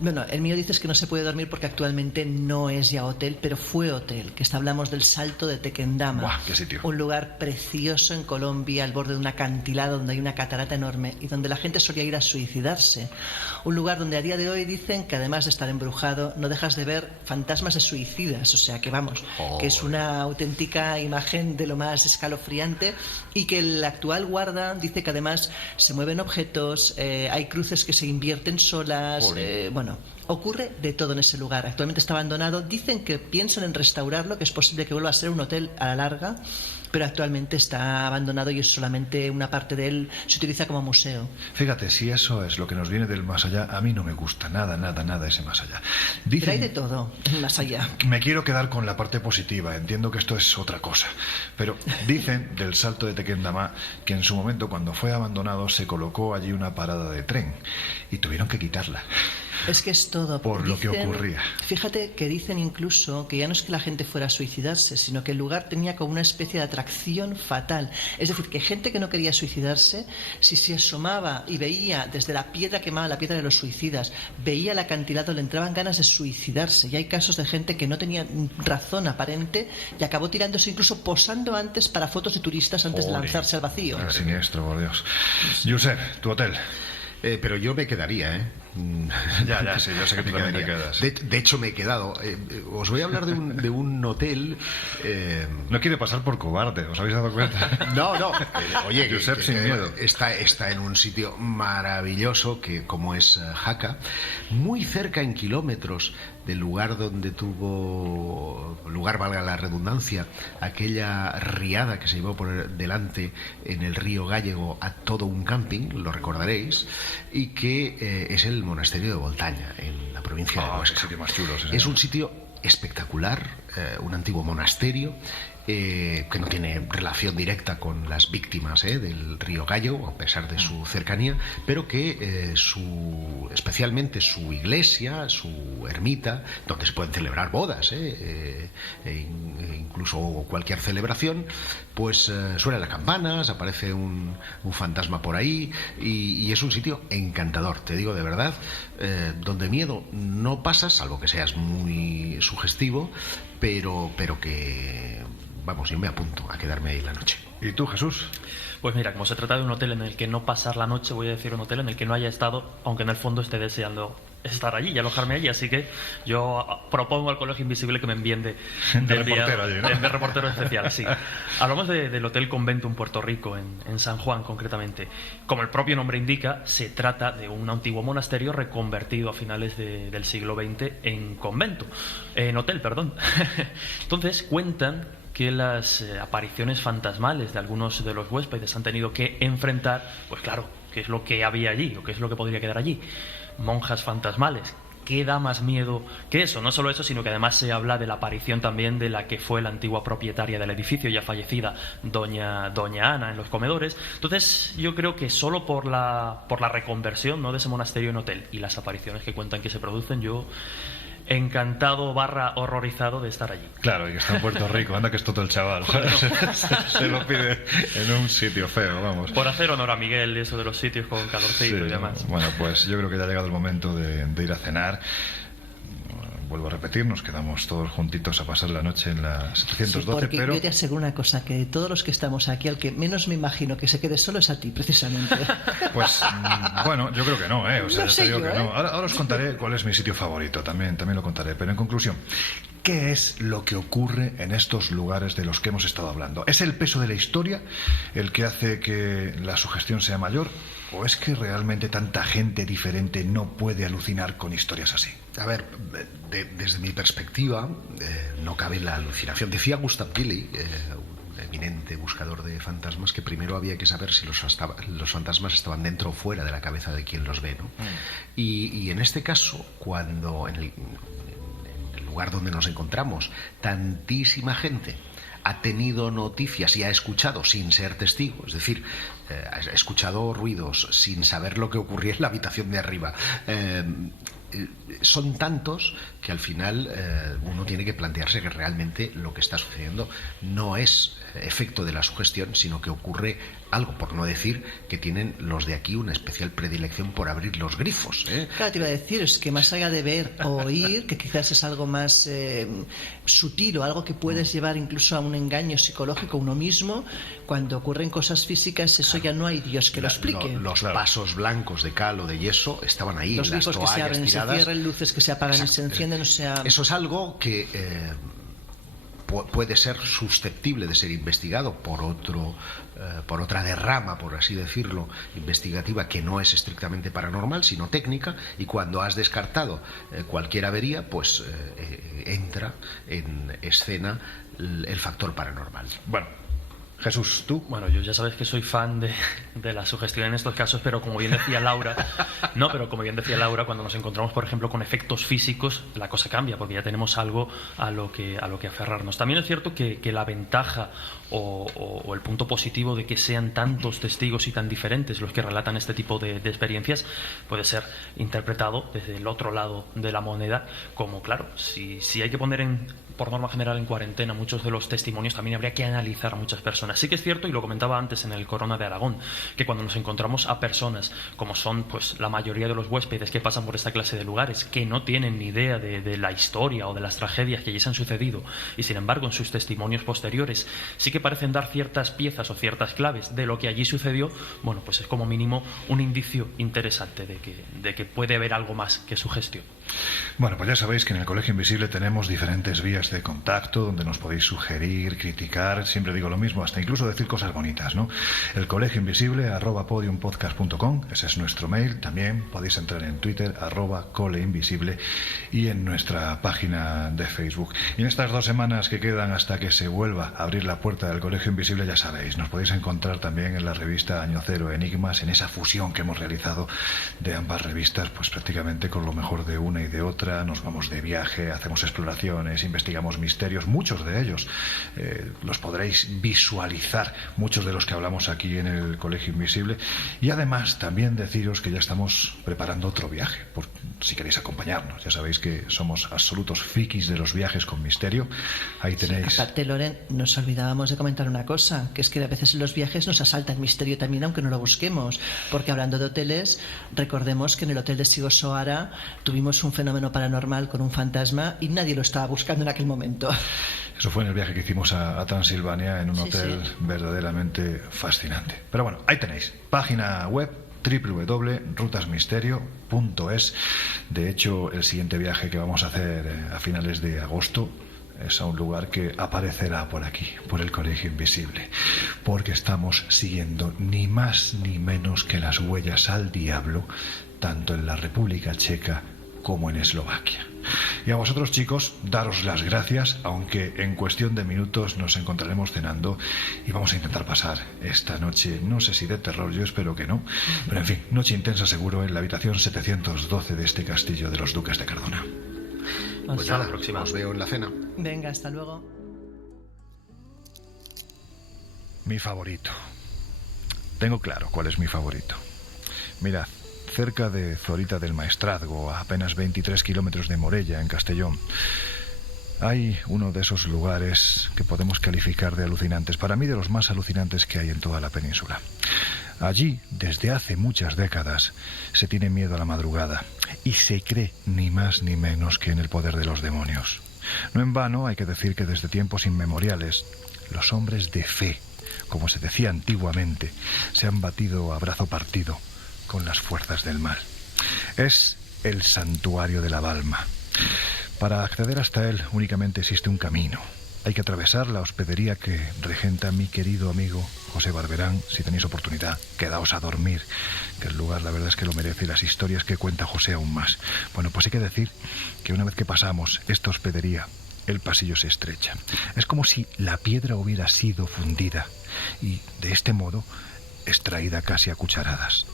Bueno, el mío dices que no se puede dormir porque actualmente no es ya hotel, pero fue hotel, que hablamos del Salto de Tequendama. ¡Buah, qué sitio! Un lugar precioso en Colombia, al borde de un acantilado donde hay una catarata enorme y donde la gente solía ir a suicidarse. Un lugar donde a día de hoy dicen que además de estar embrujado, no dejas de ver fantasmas de suicidas, o sea que vamos, que es una auténtica imagen de lo más escalofriante y que el actual guarda dice que además se mueven objetos, hay cruces que se invierten solas, bueno, ocurre de todo en ese lugar. Actualmente está abandonado. Dicen que piensan en restaurarlo, que es posible que vuelva a ser un hotel a la larga, pero actualmente está abandonado y es solamente una parte de él, se utiliza como museo. Fíjate, si eso es lo que nos viene del más allá, a mí no me gusta nada ese más allá. Dicen, pero hay de todo en más allá. Me quiero quedar con la parte positiva, entiendo que esto es otra cosa, pero dicen del Salto de Tequendama que en su momento, cuando fue abandonado, se colocó allí una parada de tren y tuvieron que quitarla. Es que es todo. Por lo que ocurría. Fíjate que dicen incluso que ya no es que la gente fuera a suicidarse, sino que el lugar tenía como una especie de atracción fatal. Es decir, que gente que no quería suicidarse, si se asomaba y veía desde la piedra quemada, la piedra de los suicidas, veía el acantilado, le entraban ganas de suicidarse. Y hay casos de gente que no tenía razón aparente y acabó tirándose, incluso posando antes para fotos de turistas antes de lanzarse al vacío. Qué siniestro, por Dios. Josep, tu hotel. Pero yo me quedaría, ¿eh? Ya, sí, yo sé que tú también te quedas. De hecho, me he quedado. Os voy a hablar de un hotel... No quiere pasar por cobarde, ¿os habéis dado cuenta? No. Oye, Josep sin miedo. Está en un sitio maravilloso, que como es Jaca, muy cerca en kilómetros del lugar donde tuvo lugar, valga la redundancia, aquella riada que se llevó por delante en el río Gállego a todo un camping, lo recordaréis, y que es el monasterio de Voltaña, en la provincia de Huesca. Sitio más chulo, sí, es un sitio espectacular, un antiguo monasterio que no tiene relación directa con las víctimas del río Gállego, a pesar de su cercanía, pero que especialmente su iglesia, su ermita, donde se pueden celebrar bodas, incluso cualquier celebración, pues suenan las campanas, aparece un fantasma por ahí, y es un sitio encantador, te digo de verdad, donde miedo no pasa, salvo que seas muy sugestivo, pero que... Vamos, yo me apunto a quedarme ahí la noche. ¿Y tú, Jesús? Pues mira, como se trata de un hotel en el que no pasar la noche, voy a decir un hotel en el que no haya estado, aunque en el fondo esté deseando estar allí y alojarme allí. Así que yo propongo al Colegio Invisible que me envíen de reportero allí, ¿no? de reportero especial, sí. Hablamos del Hotel Convento en Puerto Rico, en San Juan concretamente. Como el propio nombre indica, se trata de un antiguo monasterio reconvertido a finales del siglo XX en convento, en hotel, perdón. Entonces cuentan que las apariciones fantasmales de algunos de los huéspedes han tenido que enfrentar, pues claro, qué es lo que había allí o qué es lo que podría quedar allí. Monjas fantasmales. ¿Qué da más miedo que eso? No solo eso, sino que además se habla de la aparición también de la que fue la antigua propietaria del edificio, ya fallecida, doña Ana, en los comedores. Entonces yo creo que solo por la reconversión, ¿no?, de ese monasterio en hotel y las apariciones que cuentan que se producen, yo... encantado / horrorizado de estar allí. Claro, y que está en Puerto Rico, anda que es todo el chaval. Se lo pide en un sitio feo, vamos. Por hacer honor a Miguel, eso de los sitios con calorcito y demás. Bueno, pues yo creo que ya ha llegado el momento de ir a cenar. Vuelvo a repetir, nos quedamos todos juntitos a pasar la noche en la 712, sí, porque pero... yo te aseguro una cosa, que de todos los que estamos aquí, al que menos me imagino que se quede solo es a ti, precisamente. Pues, bueno, yo creo que no, O sea, no sé yo, que no. Ahora os contaré cuál es mi sitio favorito, también lo contaré, pero en conclusión, ¿qué es lo que ocurre en estos lugares de los que hemos estado hablando? ¿Es el peso de la historia el que hace que la sugestión sea mayor? ¿O es que realmente tanta gente diferente no puede alucinar con historias así? A ver, desde mi perspectiva, no cabe la alucinación. Decía Gustav Gili, eminente buscador de fantasmas, que primero había que saber si los fantasmas estaban dentro o fuera de la cabeza de quien los ve, ¿no? Y en este caso, cuando en el lugar donde nos encontramos, tantísima gente ha tenido noticias y ha escuchado sin ser testigo, es decir, ha escuchado ruidos sin saber lo que ocurría en la habitación de arriba, son tantos que al final uno tiene que plantearse que realmente lo que está sucediendo no es efecto de la sugestión, sino que ocurre algo, por no decir que tienen los de aquí una especial predilección por abrir los grifos, ¿eh? Claro, te iba a decir, es que más allá de ver o oír, que quizás es algo más sutil o algo que puedes llevar incluso a un engaño psicológico uno mismo, cuando ocurren cosas físicas, eso ya no hay Dios que lo explique. Los pasos blancos de cal o de yeso estaban ahí, los grifos que se abren y se cierran, luces que se apagan y se encienden, o sea... Eso es algo que puede ser susceptible de ser investigado por otra derrama, por así decirlo, investigativa, que no es estrictamente paranormal, sino técnica, y cuando has descartado cualquier avería, pues entra en escena el factor paranormal. Bueno, Jesús, ¿tú? Bueno, yo ya sabes que soy fan de la sugestión en estos casos, pero como bien decía Laura, cuando nos encontramos, por ejemplo, con efectos físicos, la cosa cambia, porque ya tenemos algo a lo que aferrarnos. También es cierto que la ventaja o el punto positivo de que sean tantos testigos y tan diferentes los que relatan este tipo de experiencias puede ser interpretado desde el otro lado de la moneda como, claro, si hay que poner por norma general en cuarentena muchos de los testimonios, también habría que analizar a muchas personas. Sí que es cierto, y lo comentaba antes en el Corona de Aragón, que cuando nos encontramos a personas como son pues la mayoría de los huéspedes que pasan por esta clase de lugares, que no tienen ni idea de la historia o de las tragedias que allí se han sucedido, y sin embargo en sus testimonios posteriores sí que parecen dar ciertas piezas o ciertas claves de lo que allí sucedió, bueno, pues es como mínimo un indicio interesante de que puede haber algo más que sugestión. Bueno, pues ya sabéis que en el Colegio Invisible tenemos diferentes vías de contacto donde nos podéis sugerir, criticar, siempre digo lo mismo, hasta incluso decir cosas bonitas, ¿no? El Colegio Invisible @podiumpodcast.com, ese es nuestro mail. También podéis entrar en Twitter @coleinvisible y en nuestra página de Facebook. Y en estas 2 semanas que quedan hasta que se vuelva a abrir la puerta del Colegio Invisible, ya sabéis, nos podéis encontrar también en la revista Año Cero Enigmas, en esa fusión que hemos realizado de ambas revistas, pues prácticamente con lo mejor de una y de otra. Nos vamos de viaje, hacemos exploraciones, investigamos misterios, muchos de ellos los podréis visualizar, muchos de los que hablamos aquí en el Colegio Invisible. Y además también deciros que ya estamos preparando otro viaje, por si queréis acompañarnos. Ya sabéis que somos absolutos frikis de los viajes con misterio. Ahí tenéis... Sí, aparte, Loren, nos olvidábamos de comentar una cosa, que es que a veces en los viajes nos asalta el misterio también, aunque no lo busquemos, porque hablando de hoteles, recordemos que en el hotel de Sigosoara tuvimos un fenómeno paranormal con un fantasma y nadie lo estaba buscando en aquel momento. Eso fue en el viaje que hicimos a Transilvania, en un hotel verdaderamente fascinante. Pero bueno, ahí tenéis, página web www.rutasmisterio.es. De hecho, el siguiente viaje que vamos a hacer a finales de agosto es a un lugar que aparecerá por aquí, por el Colegio Invisible, porque estamos siguiendo ni más ni menos que las huellas al diablo, tanto en la República Checa como en Eslovaquia. Y a vosotros, chicos, daros las gracias, aunque en cuestión de minutos nos encontraremos cenando y vamos a intentar pasar esta noche, no sé si de terror, yo espero que no, pero en fin, noche intensa seguro en la habitación 712 de este castillo de los Duques de Cardona. Pues hasta la próxima. Os veo en la cena. Venga, hasta luego. Mi favorito. Tengo claro cuál es mi favorito. Mirad, cerca de Zorita del Maestrazgo, a apenas 23 kilómetros de Morella, en Castellón, hay uno de esos lugares que podemos calificar de alucinantes, para mí de los más alucinantes que hay en toda la península. Allí, desde hace muchas décadas, se tiene miedo a la madrugada y se cree ni más ni menos que en el poder de los demonios. No en vano hay que decir que desde tiempos inmemoriales, los hombres de fe, como se decía antiguamente, se han batido a brazo partido con las fuerzas del mal. Es el santuario de la Balma. Para acceder hasta él únicamente existe un camino. Hay que atravesar la hospedería que regenta mi querido amigo José Barberán. Si tenéis oportunidad, quedaos a dormir, que el lugar la verdad es que lo merece, y las historias que cuenta José aún más. Bueno, pues hay que decir que una vez que pasamos esta hospedería el pasillo se estrecha. Es como si la piedra hubiera sido fundida y, de este modo, extraída casi a cucharadas.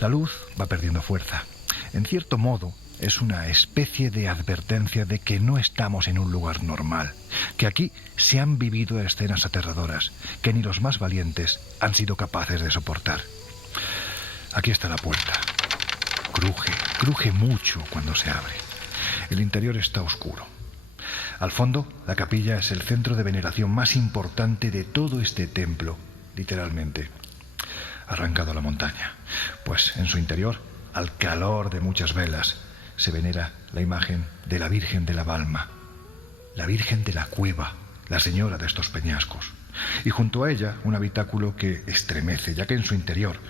La luz va perdiendo fuerza. En cierto modo, es una especie de advertencia de que no estamos en un lugar normal, que aquí se han vivido escenas aterradoras que ni los más valientes han sido capaces de soportar. Aquí está la puerta. Cruje mucho cuando se abre. El interior está oscuro. Al fondo, la capilla es el centro de veneración más importante de todo este templo, literalmente arrancado a la montaña, pues en su interior, al calor de muchas velas, se venera la imagen de la Virgen de la Balma, la Virgen de la Cueva, la señora de estos peñascos, y junto a ella un habitáculo que estremece, ya que en su interior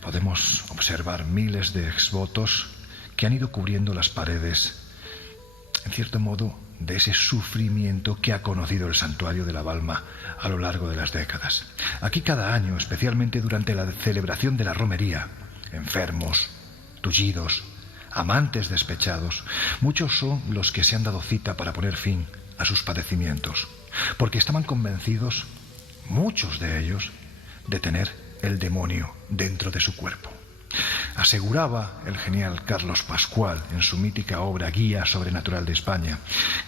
podemos observar miles de exvotos que han ido cubriendo las paredes, en cierto modo, de ese sufrimiento que ha conocido el santuario de la Balma a lo largo de las décadas. Aquí cada año, especialmente durante la celebración de la romería, enfermos, tullidos, amantes despechados, muchos son los que se han dado cita para poner fin a sus padecimientos, porque estaban convencidos, muchos de ellos, de tener el demonio dentro de su cuerpo. Aseguraba el genial Carlos Pascual en su mítica obra Guía Sobrenatural de España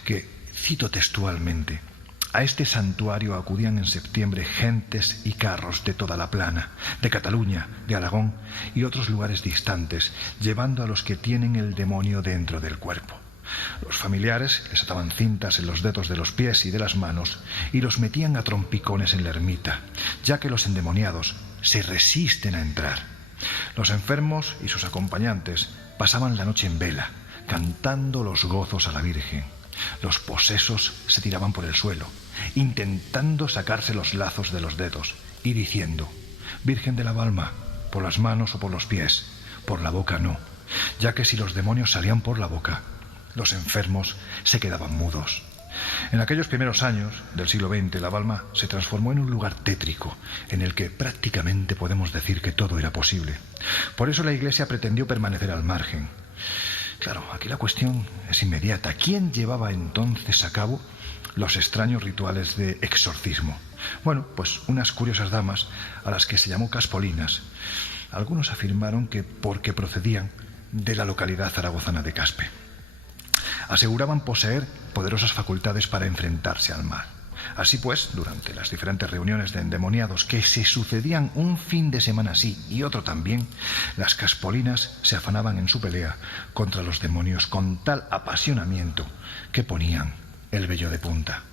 que, cito textualmente, a este santuario acudían en septiembre gentes y carros de toda la plana, de Cataluña, de Aragón y otros lugares distantes, llevando a los que tienen el demonio dentro del cuerpo. Los familiares les ataban cintas en los dedos de los pies y de las manos y los metían a trompicones en la ermita, ya que los endemoniados se resisten a entrar. Los enfermos y sus acompañantes pasaban la noche en vela, cantando los gozos a la Virgen. Los posesos se tiraban por el suelo, intentando sacarse los lazos de los dedos y diciendo: Virgen de la Balma, por las manos o por los pies, por la boca no, ya que si los demonios salían por la boca, los enfermos se quedaban mudos. En aquellos primeros años del siglo XX, La Balma se transformó en un lugar tétrico, en el que prácticamente podemos decir que todo era posible. Por eso la Iglesia pretendió permanecer al margen. Claro, aquí la cuestión es inmediata. ¿Quién llevaba entonces a cabo los extraños rituales de exorcismo? Bueno, pues unas curiosas damas a las que se llamó Caspolinas. Algunos afirmaron que porque procedían de la localidad zaragozana de Caspe. Aseguraban poseer poderosas facultades para enfrentarse al mal. Así pues, durante las diferentes reuniones de endemoniados que se sucedían un fin de semana sí y otro también, las Caspolinas se afanaban en su pelea contra los demonios con tal apasionamiento que ponían el vello de punta.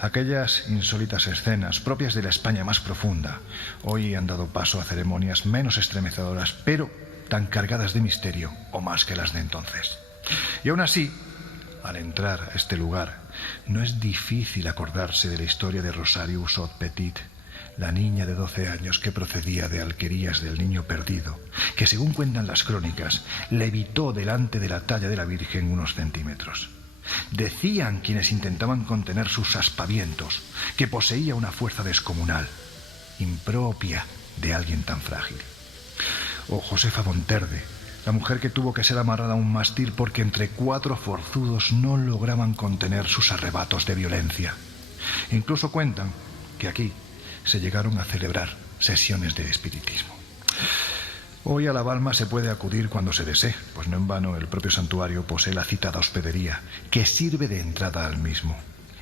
Aquellas insólitas escenas propias de la España más profunda hoy han dado paso a ceremonias menos estremecedoras, pero tan cargadas de misterio o más que las de entonces. Y aún así, al entrar a este lugar, no es difícil acordarse de la historia de Rosario Usot Petit, la niña de 12 años que procedía de alquerías del Niño Perdido, que según cuentan las crónicas, levitó delante de la talla de la Virgen unos centímetros. Decían quienes intentaban contener sus aspavientos que poseía una fuerza descomunal, impropia de alguien tan frágil. O Josefa Monterde, la mujer que tuvo que ser amarrada a un mástil porque entre 4 forzudos no lograban contener sus arrebatos de violencia. Incluso cuentan que aquí se llegaron a celebrar sesiones de espiritismo. Hoy a La Balma se puede acudir cuando se desee, pues no en vano el propio santuario posee la citada hospedería, que sirve de entrada al mismo.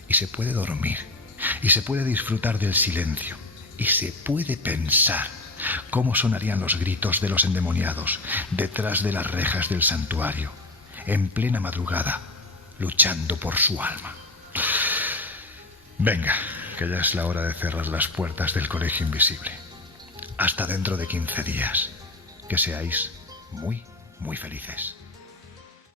Y se puede dormir, y se puede disfrutar del silencio, y se puede pensar cómo sonarían los gritos de los endemoniados detrás de las rejas del santuario, en plena madrugada, luchando por su alma. Venga, que ya es la hora de cerrar las puertas del Colegio Invisible. Hasta dentro de 15 días. Que seáis muy, muy felices.